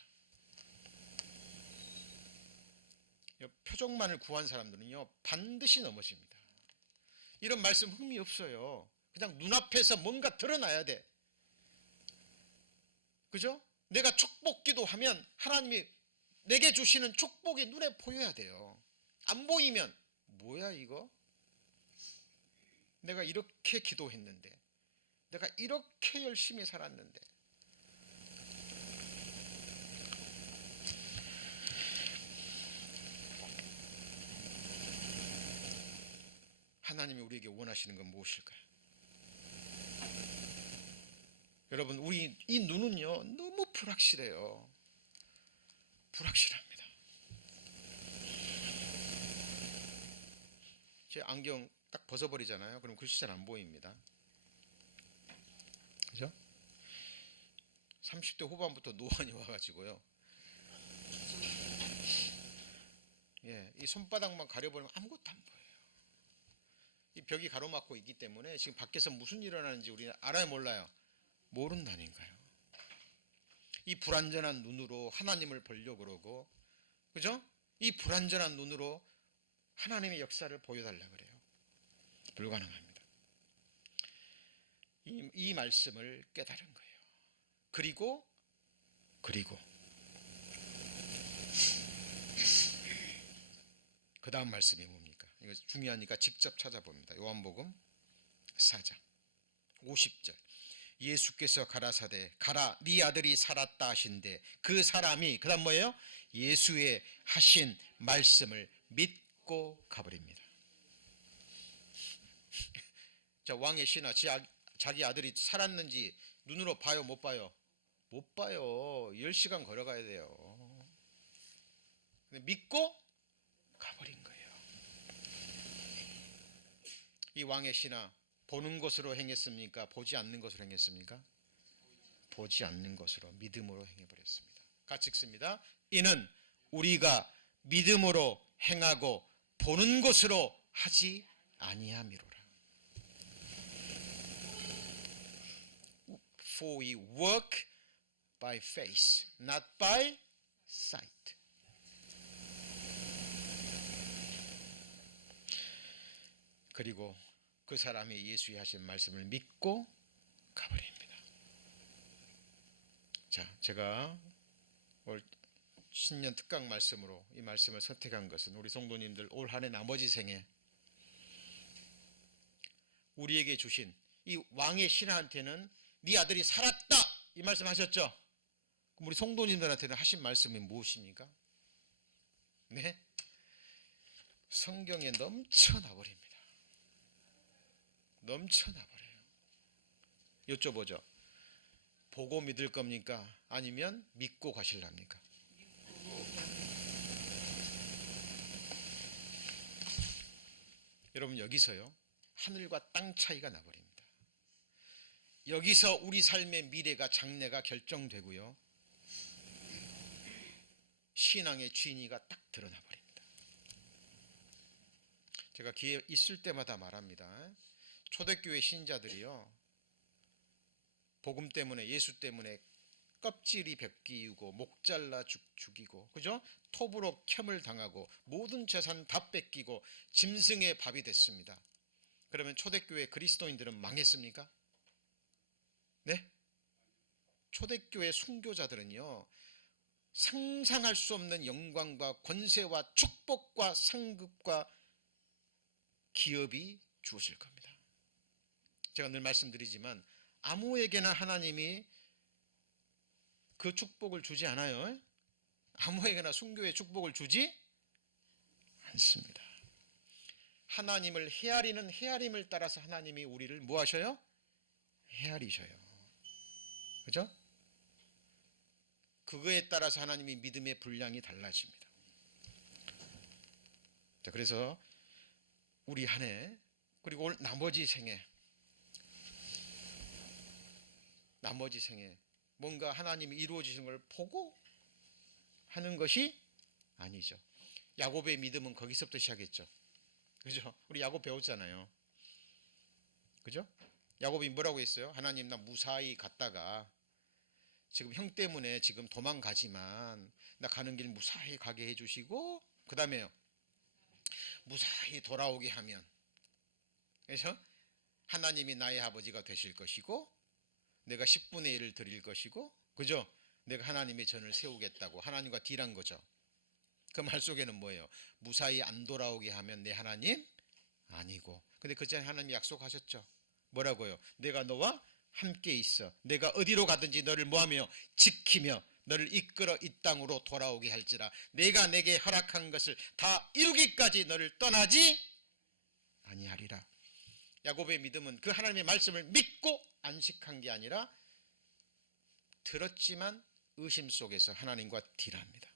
표적만을 구한 사람들은요 반드시 넘어집니다. 이런 말씀 흠이 없어요. 그냥 눈앞에서 뭔가 드러나야 돼. 그죠? 내가 축복 기도하면 하나님이 내게 주시는 축복이 눈에 보여야 돼요. 안 보이면 뭐야 이거? 내가 이렇게 기도했는데, 내가 이렇게 열심히 살았는데. 하나님이 우리에게 원하시는 건 무엇일까요? 여러분 우리 이 눈은요 너무 불확실해요. 불확실합니다. 제 안경 딱 벗어버리잖아요. 그럼 글씨 잘 안 보입니다. 그죠? 30대 후반부터 노안이 와가지고요. 예, 이 손바닥만 가려버리면 아무것도 안 보여요. 이 벽이 가로막고 있기 때문에 지금 밖에서 무슨 일이 일어나는지 우리는 알아요, 몰라요? 모른다니까요. 이 불완전한 눈으로 하나님을 보려고 그러고, 그죠? 이 불완전한 눈으로 하나님의 역사를 보여달라 그래요. 불가능합니다. 이 말씀을 깨달은 거예요. 그리고 그 다음 말씀이 뭡니까? 이거 중요하니까 직접 찾아봅니다. 요한복음 4장 50절. 예수께서 가라사대 가라 네 아들이 살았다 하신대 그 사람이 그 다음 뭐예요? 예수의 하신 말씀을 믿고 가버립니다. 자, 왕의 신하 자기 아들이 살았는지 눈으로 봐요, 못 봐요? 못 봐요. 10시간 걸어가야 돼요. 근데 믿고 가버린 거예요. 이 왕의 신하 보는 것으로 행했습니까? 보지 않는 것으로 행했습니까? 보지 않는 것으로 믿음으로 행해버렸습니다. 같이 읽습니다. 이는 우리가 믿음으로 행하고 보는 것으로 하지 아니함이로라. For we work by faith, not by sight. 그리고 그 사람이 예수의 하신 말씀을 믿고 가버립니다. 자, 제가 올 신년 특강 말씀으로 이 말씀을 선택한 것은 우리 성도님들 올 한해 나머지 생에 우리에게 주신 이 왕의 신하한테는 네 아들이 살았다 이 말씀 하셨죠? 그럼 우리 성도님들한테는 하신 말씀이 무엇입니까? 네? 성경에 넘쳐나버립니다. 넘쳐나버려요. 여쭤보죠. 보고 믿을 겁니까? 아니면 믿고 가실랍니까? 여러분 여기서요 하늘과 땅 차이가 나버립니다. 여기서 우리 삶의 미래가 장래가 결정되고요 신앙의 진위가 딱 드러나 버립니다. 제가 기회 있을 때마다 말합니다. 초대교회 신자들이요 복음 때문에 예수 때문에 껍질이 벗기고 목 잘라 죽이고 그죠? 톱으로 켬을 당하고 모든 재산 다 뺏기고 짐승의 밥이 됐습니다. 그러면 초대교회 그리스도인들은 망했습니까? 네? 초대교회 순교자들은요 상상할 수 없는 영광과 권세와 축복과 상급과 기업이 주어질 겁니다. 제가 늘 말씀드리지만 아무에게나 하나님이 그 축복을 주지 않아요. 아무에게나 순교의 축복을 주지 않습니다. 하나님을 헤아리는 헤아림을 따라서 하나님이 우리를 뭐 하셔요? 헤아리셔요. 그죠? 그거에 따라서 하나님이 믿음의 분량이 달라집니다. 자, 그래서 우리 한 해 그리고 올 나머지 생에 뭔가 하나님이 이루어지시는 걸 보고 하는 것이 아니죠. 야곱의 믿음은 거기서부터 시작했죠. 그죠? 우리 야곱 배웠잖아요. 그죠? 야곱이 뭐라고 했어요? 하나님 나 무사히 갔다가 지금 형 때문에 지금 도망가지만 나 가는 길 무사히 가게 해주시고 그 다음에요 무사히 돌아오게 하면 그래서 하나님이 나의 아버지가 되실 것이고 내가 10분의 1을 드릴 것이고 그죠? 내가 하나님의 전을 세우겠다고 하나님과 딜한 거죠. 그 말 속에는 뭐예요? 무사히 안 돌아오게 하면 내 하나님 아니고 근데 그 전에 하나님이 약속하셨죠. 뭐라고요? 내가 너와 함께 있어 내가 어디로 가든지 너를 뭐하며 지키며 너를 이끌어 이 땅으로 돌아오게 할지라 내가 내게 허락한 것을 다 이루기까지 너를 떠나지 아니하리라. 야곱의 믿음은 그 하나님의 말씀을 믿고 안식한 게 아니라 들었지만 의심 속에서 하나님과 딜합니다.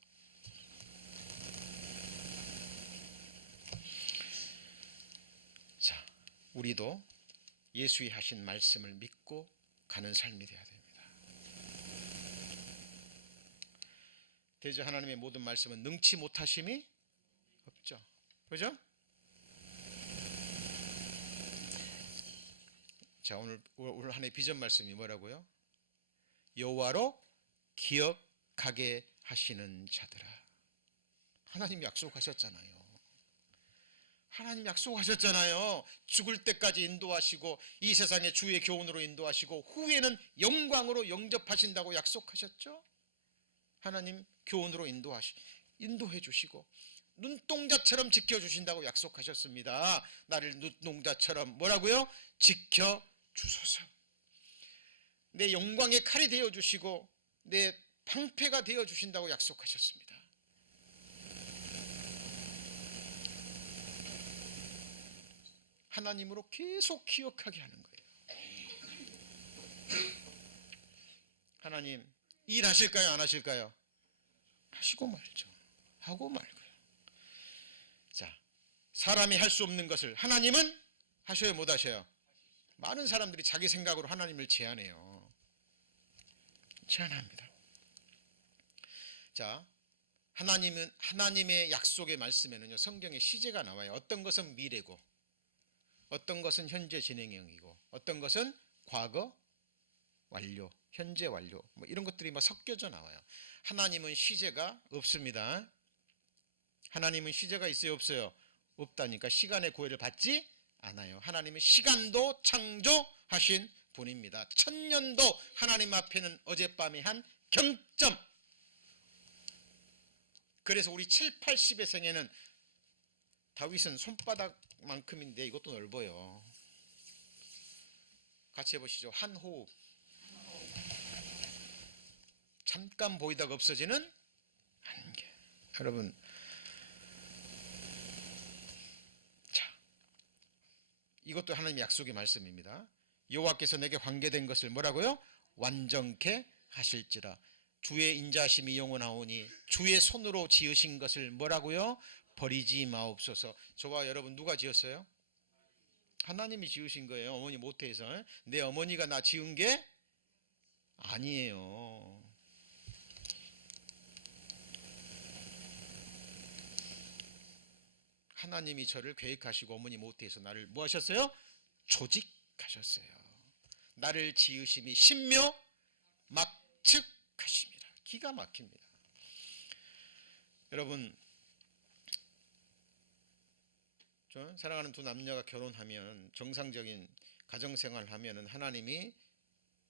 자, 우리도 예수의 하신 말씀을 믿고 가는 삶이 되어야 됩니다. 대저 하나님의 모든 말씀은 능치 못하심이 없죠. 그죠? 자, 오늘 한 해 비전 말씀이 뭐라고요? 여호와로 기억하게 하시는 자들아. 하나님 약속하셨잖아요. 하나님 약속하셨잖아요. 죽을 때까지 인도하시고 이 세상의 주의 교훈으로 인도하시고 후에는 영광으로 영접하신다고 약속하셨죠. 하나님 교훈으로 인도해 주시고 눈동자처럼 지켜주신다고 약속하셨습니다. 나를 눈동자처럼 뭐라고요? 지켜주소서. 내 영광의 칼이 되어주시고 내 방패가 되어주신다고 약속하셨습니다. 하나님으로 계속 기억하게 하는 거예요. 하나님 일하실까요? 안 하실까요? 하시고 말죠. 하고 말고요. 자, 사람이 할 수 없는 것을 하나님은 하셔요? 못 하셔요? 많은 사람들이 자기 생각으로 하나님을 제한해요. 제한합니다. 자, 하나님의 약속의 말씀에는요, 성경에 시제가 나와요. 어떤 것은 미래고, 어떤 것은 현재 진행형이고, 어떤 것은 과거 완료, 현재 완료, 뭐 이런 것들이 막 섞여져 나와요. 하나님은 시제가 없습니다. 하나님은 시제가 있어요, 없어요? 없다니까 시간의 구애를 받지 않아요. 하나님은 시간도 창조하신 분입니다. 천년도 하나님 앞에는 어젯밤의 한 경점. 그래서 우리 7, 80의 생애는 다윗은 손바닥만큼인데 이것도 넓어요. 같이 해보시죠. 한 호흡. 잠깐 보이다가 없어지는 한계. 여러분, 자, 이것도 하나님의 약속의 말씀입니다. 여호와께서 내게 관계된 것을 뭐라고요? 완전케 하실지라. 주의 인자하심이 영원하오니 주의 손으로 지으신 것을 뭐라고요? 버리지 마옵소서. 저와 여러분 누가 지었어요? 하나님이 지으신 거예요. 어머니 모태에서. 내 어머니가 나 지은 게 아니에요. 하나님이 저를 계획하시고 어머니 모태에서 나를 뭐 하셨어요? 조직하셨어요. 나를 지으심이 신묘 막측하십니다. 기가 막힙니다. 여러분, 사랑하는 두 남녀가 결혼하면 정상적인 가정생활을 하면 하나님이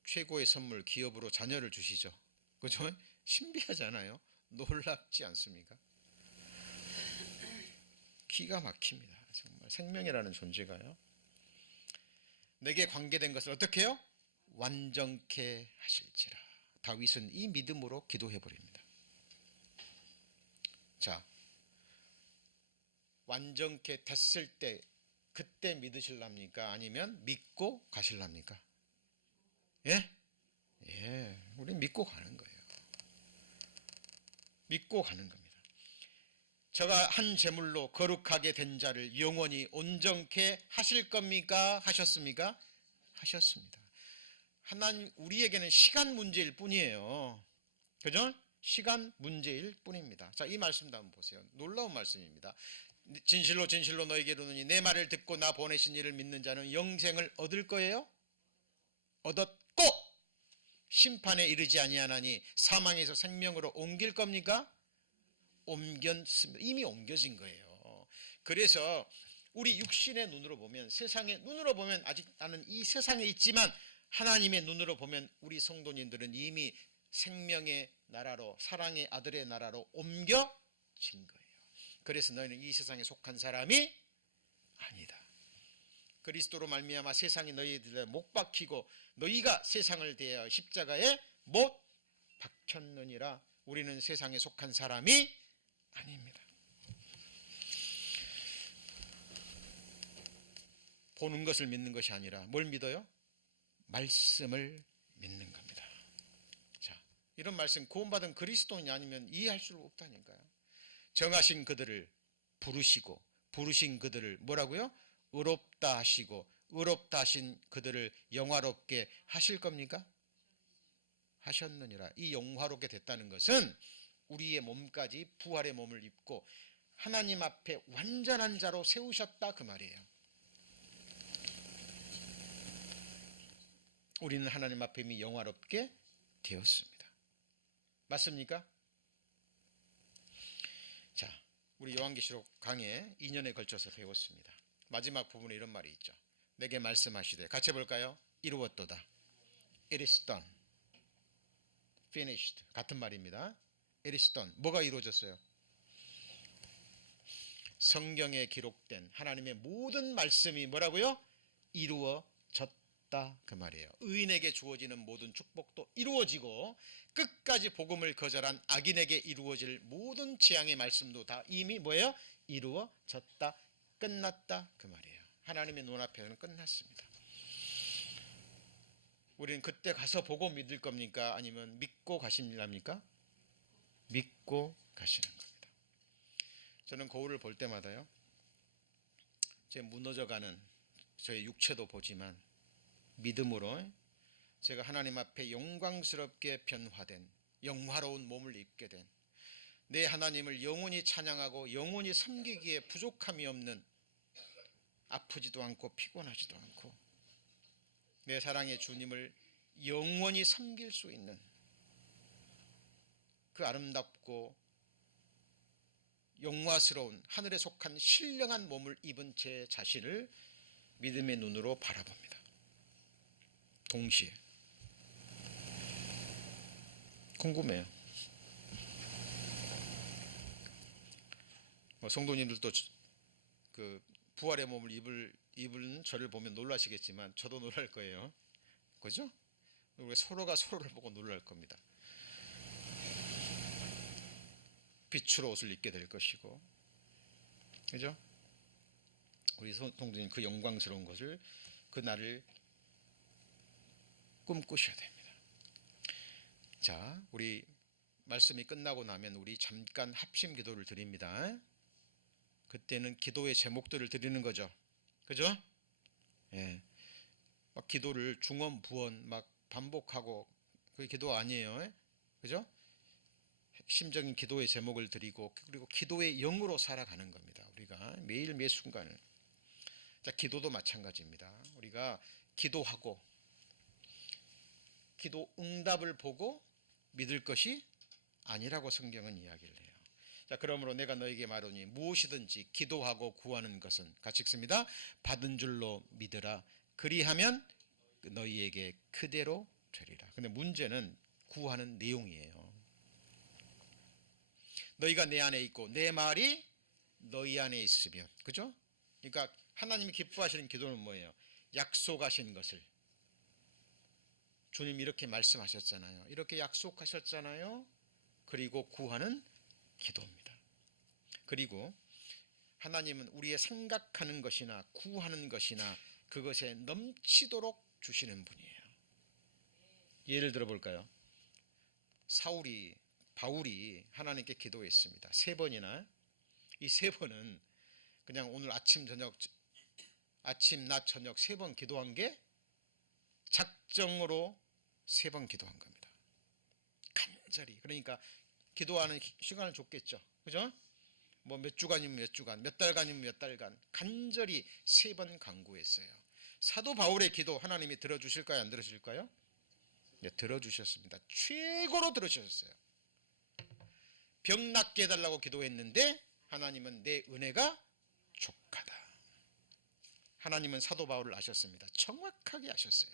최고의 선물 기업으로 자녀를 주시죠. 그죠? 신비하잖아요. 놀랍지 않습니까? 기가 막힙니다. 정말 생명이라는 존재가요. 내게 관계된 것을 어떻게 해요? 완전케 하실지라. 다윗은 이 믿음으로 기도해 버립니다. 자, 완전케 됐을 때 그때 믿으실랍니까? 아니면 믿고 가실랍니까? 예? 예, 우리 믿고 가는 거예요. 믿고 가는 겁니다. 저가 한 제물로 거룩하게 된 자를 영원히 온전케 하실 겁니까? 하셨습니까? 하셨습니다. 하나님, 우리에게는 시간 문제일 뿐이에요. 그죠? 시간 문제일 뿐입니다. 자, 이 말씀도 한번 보세요. 놀라운 말씀입니다. 진실로 진실로 너에게 이르노니 내 말을 듣고 나 보내신 이를 믿는 자는 영생을 얻을 거예요. 얻었고 심판에 이르지 아니하나니 사망에서 생명으로 옮길 겁니까? 옮겼습니다. 이미 옮겨진 거예요. 그래서 우리 육신의 눈으로 보면, 세상의 눈으로 보면 아직 나는 이 세상에 있지만 하나님의 눈으로 보면 우리 성도님들은 이미 생명의 나라로, 사랑의 아들의 나라로 옮겨진 거예요. 그래서 너희는 이 세상에 속한 사람이 아니다. 그리스도로 말미암아 세상이 너희들에 못 박히고 너희가 세상을 대하여 십자가에 못 박혔느니라. 우리는 세상에 속한 사람이 아닙니다. 보는 것을 믿는 것이 아니라 뭘 믿어요? 말씀을 믿는 겁니다. 자, 이런 말씀 구원받은 그리스도인이 아니면 이해할 수 없다니까요. 정하신 그들을 부르시고 부르신 그들을 뭐라고요? 의롭다 하시고 의롭다 하신 그들을 영화롭게 하실 겁니까? 하셨느니라. 이 영화롭게 됐다는 것은 우리의 몸까지 부활의 몸을 입고 하나님 앞에 완전한 자로 세우셨다 그 말이에요. 우리는 하나님 앞에 이미 영화롭게 되었습니다. 맞습니까? 자, 우리 요한계시록 강해 2년에 걸쳐서 배웠습니다. 마지막 부분에 이런 말이 있죠. 내게 말씀하시되, 같이 해볼까요? 이루었도다. It is done. Finished. 같은 말입니다. It is done. 뭐가 이루어졌어요? 성경에 기록된 하나님의 모든 말씀이 뭐라고요? 이루어졌다 그 말이에요. 의인에게 주어지는 모든 축복도 이루어지고 끝까지 복음을 거절한 악인에게 이루어질 모든 재앙의 말씀도 다 이미 뭐예요? 이루어졌다, 끝났다 그 말이에요. 하나님의 눈앞에는 끝났습니다. 우리는 그때 가서 보고 믿을 겁니까? 아니면 믿고 가십니까? 믿고 가시는 겁니다. 저는 거울을 볼 때마다요, 제 무너져가는 저의 육체도 보지만 믿음으로 제가 하나님 앞에 영광스럽게 변화된 영화로운 몸을 입게 된 내 하나님을 영원히 찬양하고 영원히 섬기기에 부족함이 없는, 아프지도 않고 피곤하지도 않고 내 사랑의 주님을 영원히 섬길 수 있는 그 아름답고 영화스러운 하늘에 속한 신령한 몸을 입은 제 자신을 믿음의 눈으로 바라봅니다. 동시에 궁금해요. 성도님들도 그 부활의 몸을 입은 저를 보면 놀라시겠지만 저도 놀랄 거예요. 그죠? 우리 서로가 서로를 보고 놀랄 겁니다. 빛으로 옷을 입게 될 것이고, 그죠? 우리 성도님 그 영광스러운 것을, 그 날을 꿈꾸셔야 됩니다. 자, 우리 말씀이 끝나고 나면 우리 잠깐 합심 기도를 드립니다. 그때는 기도의 제목들을 드리는 거죠. 그죠? 예. 막 기도를 중원 부원 막 반복하고 그게 기도 아니에요. 그죠? 핵심적인 기도의 제목을 드리고, 그리고 기도의 영으로 살아가는 겁니다. 우리가 매일 매 순간을. 자, 기도도 마찬가지입니다. 우리가 기도하고 기도 응답을 보고 믿을 것이 아니라고 성경은 이야기를 해요. 자, 그러므로 내가 너에게 말하니 무엇이든지 기도하고 구하는 것은, 같이 읽습니다. 받은 줄로 믿으라. 그리하면 너희에게 그대로 되리라. 근데 문제는 구하는 내용이에요. 너희가 내 안에 있고 내 말이 너희 안에 있으면, 그죠? 그러니까 하나님이 기뻐하시는 기도는 뭐예요? 약속하신 것을, 주님 이렇게 말씀하셨잖아요, 이렇게 약속하셨잖아요, 그리고 구하는 기도입니다. 그리고 하나님은 우리의 생각하는 것이나 구하는 것이나 그것에 넘치도록 주시는 분이에요. 예를 들어 볼까요? 바울이 하나님께 기도했습니다. 3번이나. 이 3번은 그냥 오늘 아침 낮 저녁 3번 기도한 게 작정으로 3번 기도한 겁니다. 간절히. 그러니까 기도하는 시간을 줬겠죠. 그죠? 뭐 몇 주간이면 몇 주간, 몇 달간이면 몇 달간 간절히 3번 간구했어요. 사도 바울의 기도 하나님이 들어주실까요? 안 들어주실까요? 네, 들어주셨습니다. 최고로 들어주셨어요. 병 낫게 해달라고 기도했는데 하나님은 내 은혜가 족하다. 하나님은 사도 바울을 아셨습니다. 정확하게 아셨어요.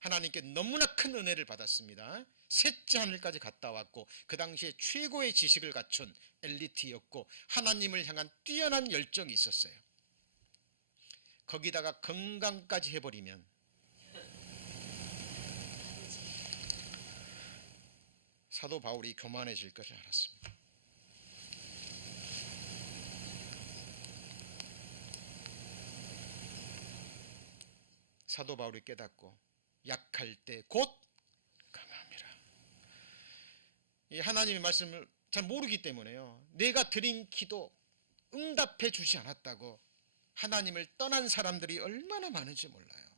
하나님께 너무나 큰 은혜를 받았습니다. 셋째 하늘까지 갔다 왔고 그 당시에 최고의 지식을 갖춘 엘리트였고 하나님을 향한 뛰어난 열정이 있었어요. 거기다가 건강까지 해버리면 사도 바울이 교만해질 것을 알았습니다. 사도 바울이 깨닫고 약할 때 곧 강함이라. 이 하나님의 말씀을 잘 모르기 때문에요. 내가 드린 기도 응답해 주지 않았다고 하나님을 떠난 사람들이 얼마나 많은지 몰라요.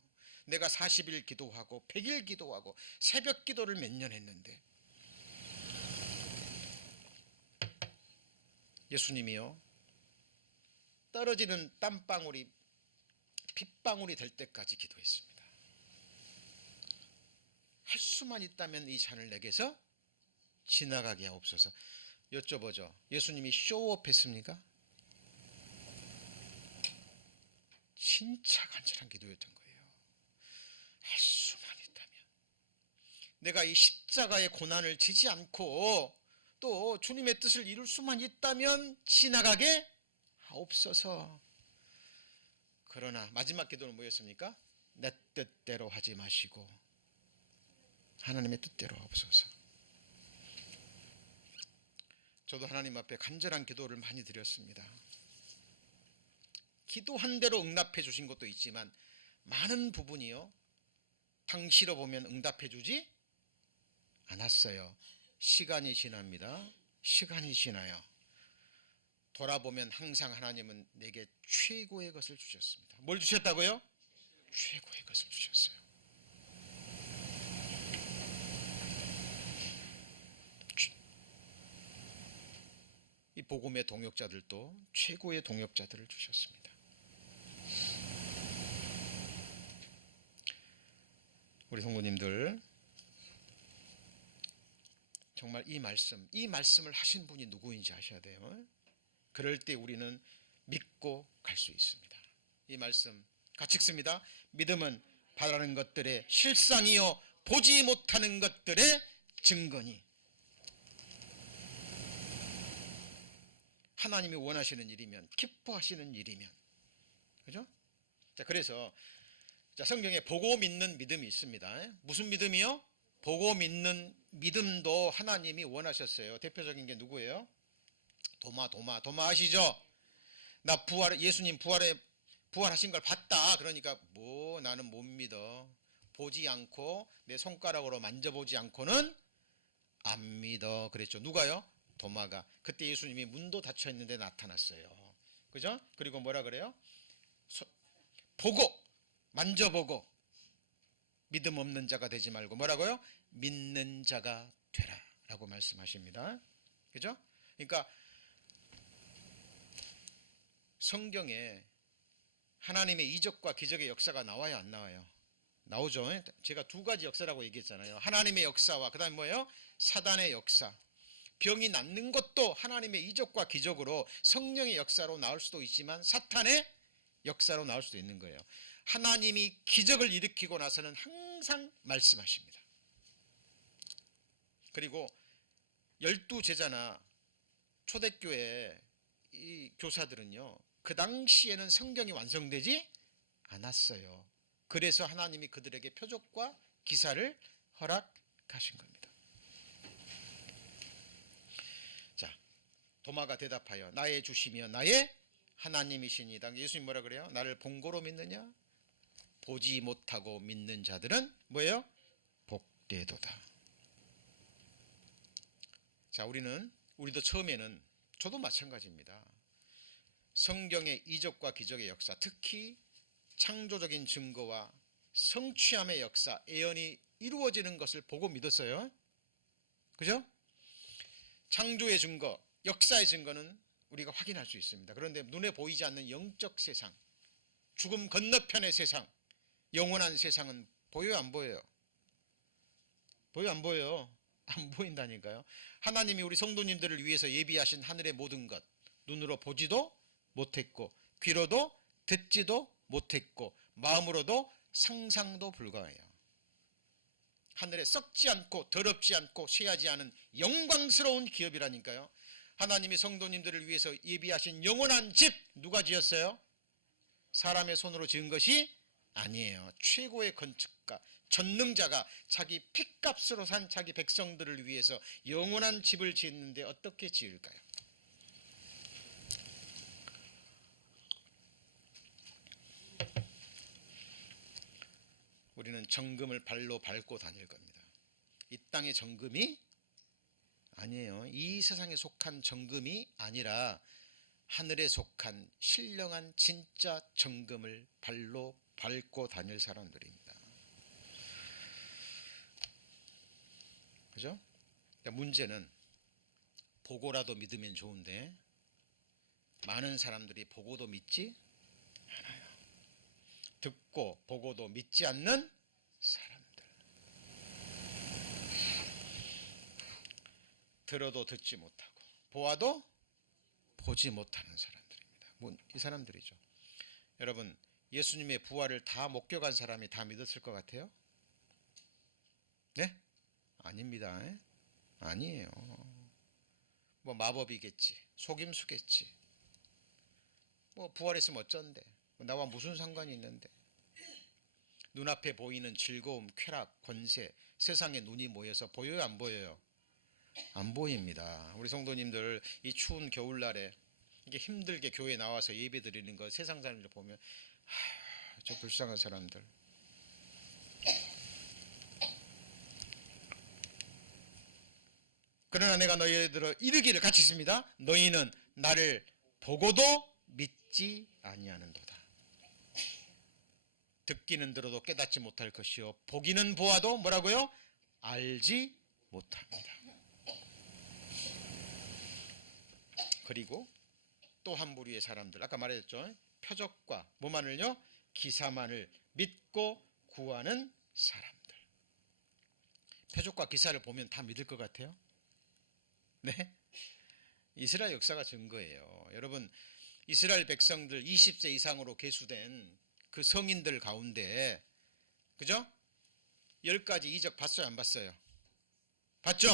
내가 40일 기도하고 100일 기도하고 새벽 기도를 몇 년 했는데 예수님이요, 떨어지는 땀방울이 빗방울이 될 때까지 기도했습니다. 할 수만 있다면 이 잔을 내게서 지나가게 하옵소서. 여쭤보죠. 예수님이 쇼업 했습니까? 진짜 간절한 기도였던 거예요. 할 수만 있다면, 내가 이 십자가의 고난을 지지 않고 또 주님의 뜻을 이룰 수만 있다면 지나가게 하옵소서. 그러나 마지막 기도는 뭐였습니까? 내 뜻대로 하지 마시고 하나님의 뜻대로 하옵소서. 저도 하나님 앞에 간절한 기도를 많이 드렸습니다. 기도한 대로 응답해 주신 것도 있지만 많은 부분이요, 당시로 보면 응답해 주지 않았어요. 시간이 지납니다. 시간이 지나요. 돌아보면 항상 하나님은 내게 최고의 것을 주셨습니다. 뭘 주셨다고요? 최고의 것을 주셨어요. 이 복음의 동역자들도 최고의 동역자들을 주셨습니다. 우리 성도님들, 정말 이 말씀을 하신 분이 누구인지 아셔야 돼요. 그럴 때 우리는 믿고 갈 수 있습니다. 이 말씀 같이 읽습니다. 믿음은 바라는 것들의 실상이요 보지 못하는 것들의 증거니. 하나님이 원하시는 일이면, 기뻐하시는 일이면, 그죠? 자, 그래서 성경에 보고 믿는 믿음이 있습니다. 무슨 믿음이요? 보고 믿는 믿음도 하나님이 원하셨어요. 대표적인 게 누구예요? 도마 아시죠? 나 예수님 부활하신 걸 봤다. 그러니까 나는 못 믿어. 보지 않고 내 손가락으로 만져보지 않고는 안 믿어. 그랬죠. 누가요? 도마가. 그때 예수님이 문도 닫혀 있는데 나타났어요. 그죠? 그리고 뭐라 그래요? 보고 만져보고 믿음 없는 자가 되지 말고 뭐라고요? 믿는 자가 되라 라고 말씀하십니다. 그죠? 그러니까 성경에 하나님의 이적과 기적의 역사가 나와요, 안 나와요? 나오죠. 제가 두 가지 역사라고 얘기했잖아요. 하나님의 역사와 그 다음에 뭐예요? 사단의 역사. 병이 낫는 것도 하나님의 이적과 기적으로 성령의 역사로 나올 수도 있지만 사탄의 역사로 나올 수도 있는 거예요. 하나님이 기적을 일으키고 나서는 항상 말씀하십니다. 그리고 12제자나 초대교회 이 교사들은요, 그 당시에는 성경이 완성되지 않았어요. 그래서 하나님이 그들에게 표적과 기사를 허락하신 겁니다. 자, 도마가 대답하여 나의 주시며 나의 하나님이시니이다. 예수님 뭐라 그래요? 나를 본고로 믿느냐? 보지 못하고 믿는 자들은 뭐예요? 복되도다. 자, 우리도 처음에는, 저도 마찬가지입니다. 성경의 이적과 기적의 역사, 특히 창조적인 증거와 성취함의 역사, 예언이 이루어지는 것을 보고 믿었어요. 그죠? 창조의 증거, 역사의 증거는 우리가 확인할 수 있습니다. 그런데 눈에 보이지 않는 영적 세상, 죽음 건너편의 세상, 영원한 세상은 보여요, 안 보여요? 보여요, 안 보여요? 안 보인다니까요. 하나님이 우리 성도님들을 위해서 예비하신 하늘의 모든 것, 눈으로 보지도 못했고 귀로도 듣지도 못했고 마음으로도 상상도 불가해요. 하늘에 썩지 않고 더럽지 않고 쇠하지 않은 영광스러운 기업이라니까요. 하나님이 성도님들을 위해서 예비하신 영원한 집, 누가 지었어요? 사람의 손으로 지은 것이 아니에요. 최고의 건축가, 전능자가 자기 핏값으로 산 자기 백성들을 위해서 영원한 집을 짓는데 어떻게 지을까요? 우리는 정금을 발로 밟고 다닐 겁니다. 이 땅의 정금이 아니에요. 이 세상에 속한 정금이 아니라 하늘에 속한 신령한 진짜 정금을 발로 밟고 다닐 사람들입니다. 그죠? 그러니까 문제는 보고라도 믿으면 좋은데 많은 사람들이 보고도 믿지 않아요. 듣고 보고도 믿지 않는 사람들. 들어도 듣지 못하고 보아도 보지 못하는 사람들입니다. 이 사람들이죠. 여러분, 예수님의 부활을 다 목격한 사람이 다 믿었을 것 같아요? 네? 아닙니다. 아니에요. 뭐 마법이겠지, 속임수겠지, 뭐 부활했으면 어쩐데, 나와 무슨 상관이 있는데. 눈앞에 보이는 즐거움, 쾌락, 권세, 세상에 눈이 모여서 보여요, 안 보여요? 안 보입니다. 우리 성도님들 이 추운 겨울날에 이게 힘들게 교회에 나와서 예배 드리는 거 세상 사람들 보면 저 불쌍한 사람들. 그러나 내가 너희들을 이르기를 같이 있습니다. 너희는 나를 보고도 믿지 아니하는도다. 듣기는 들어도 깨닫지 못할 것이요 보기는 보아도 뭐라고요? 알지 못합니다. 그리고 또 한 부류의 사람들, 아까 말했죠. 표적과 뭐만을요? 기사만을 믿고 구하는 사람들. 표적과 기사를 보면 다 믿을 것 같아요? 네? 이스라엘 역사가 증거예요. 여러분, 이스라엘 백성들 20세 이상으로 계수된 그 성인들 가운데, 그죠? 10가지 이적 봤어요, 안 봤어요? 봤죠?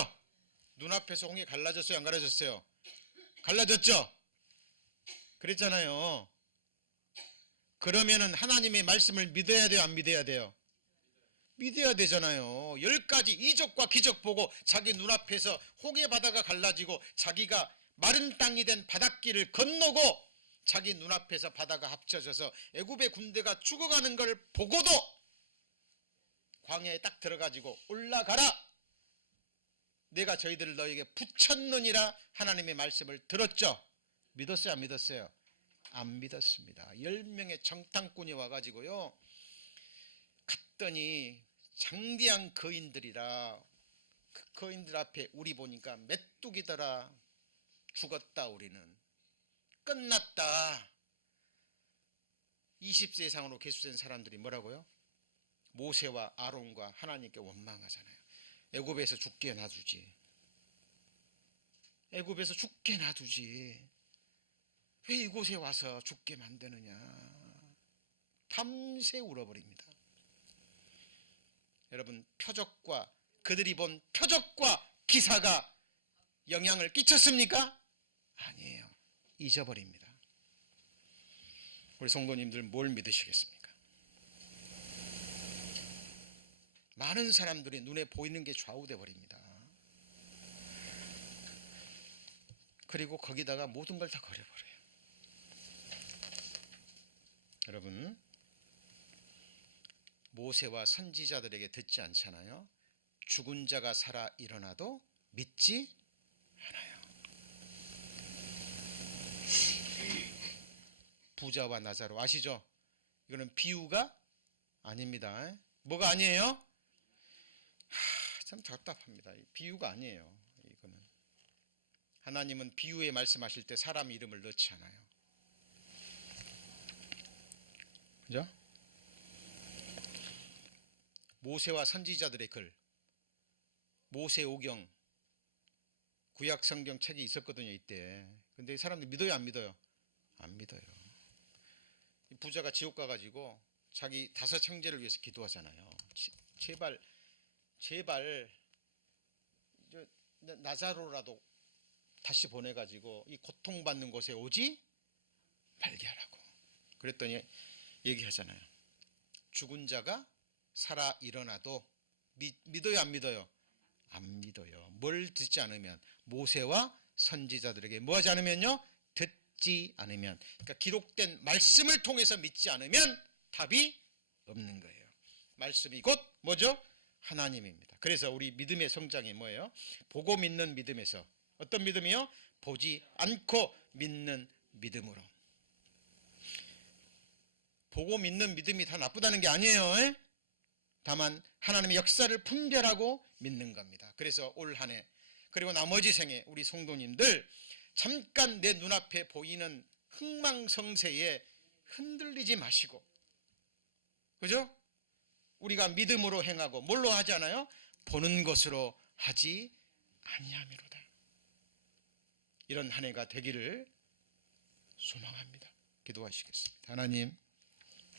눈앞에서 홍해 갈라졌어요, 안 갈라졌어요? 갈라졌죠? 그랬잖아요. 그러면은 하나님의 말씀을 믿어야 돼요, 안 믿어야 돼요? 믿어야 되잖아요. 10가지 이적과 기적 보고 자기 눈앞에서 홍해 바다가 갈라지고 자기가 마른 땅이 된 바닷길을 건너고 자기 눈앞에서 바다가 합쳐져서 애굽의 군대가 죽어가는 걸 보고도 광야에 딱 들어가지고 올라가라, 내가 저희들을 너에게 붙였느니라 하나님의 말씀을 들었죠? 믿었어요, 안 믿었어요? 안 믿었습니다. 10명의 정탐꾼이 와가지고요, 갔더니 장대한 거인들이라, 그 거인들 앞에 우리 보니까 메뚜기더라. 죽었다, 우리는 끝났다. 20세 이상으로 계수된 사람들이 뭐라고요? 모세와 아론과 하나님께 원망하잖아요. 애굽에서 죽게 놔두지, 애굽에서 죽게 놔두지, 왜 이곳에 와서 죽게 만드느냐. 밤새 울어버립니다. 여러분, 표적과 그들이 본 표적과 기사가 영향을 끼쳤습니까? 아니에요. 잊어버립니다. 우리 성도님들 뭘 믿으시겠습니까? 많은 사람들이 눈에 보이는 게 좌우돼 버립니다. 그리고 거기다가 모든 걸 다 걸어버려요. 여러분, 모세와 선지자들에게 듣지 않잖아요. 죽은 자가 살아 일어나도 믿지 않아요. 부자와 나사로 아시죠? 이거는 비유가 아닙니다. 뭐가 아니에요? 참 답답합니다. 비유가 아니에요. 이거는 하나님은 비유에 말씀하실 때 사람 이름을 넣지 않아요. 그죠? 모세와 선지자들의 글, 모세오경, 구약 성경 책이 있었거든요, 이때. 근데 이 사람들 믿어요, 안 믿어요? 안 믿어요. 부자가 지옥 가가지고 자기 5 형제를 위해서 기도하잖아요. 제발 나사로라도 다시 보내가지고 이 고통받는 곳에 오지 말게 하라고. 그랬더니 얘기하잖아요. 죽은 자가 살아 일어나도 믿어요, 안 믿어요? 안 믿어요. 뭘 듣지 않으면, 모세와 선지자들에게 뭐 하지 않으면요? 듣지 않으면, 그러니까 기록된 말씀을 통해서 믿지 않으면 답이 없는 거예요. 말씀이 곧 뭐죠? 하나님입니다. 그래서 우리 믿음의 성장이 뭐예요? 보고 믿는 믿음에서, 어떤 믿음이요? 보지 않고 믿는 믿음으로. 보고 믿는 믿음이 다 나쁘다는 게 아니에요. 다만 하나님의 역사를 분별하고 믿는 겁니다. 그래서 올 한 해 그리고 나머지 생에 우리 성도님들 잠깐 내 눈앞에 보이는 흥망성쇠에 흔들리지 마시고, 그죠? 우리가 믿음으로 행하고 뭘로 하잖아요? 보는 것으로 하지 아니함이로다. 이런 한 해가 되기를 소망합니다. 기도하시겠습니다. 하나님,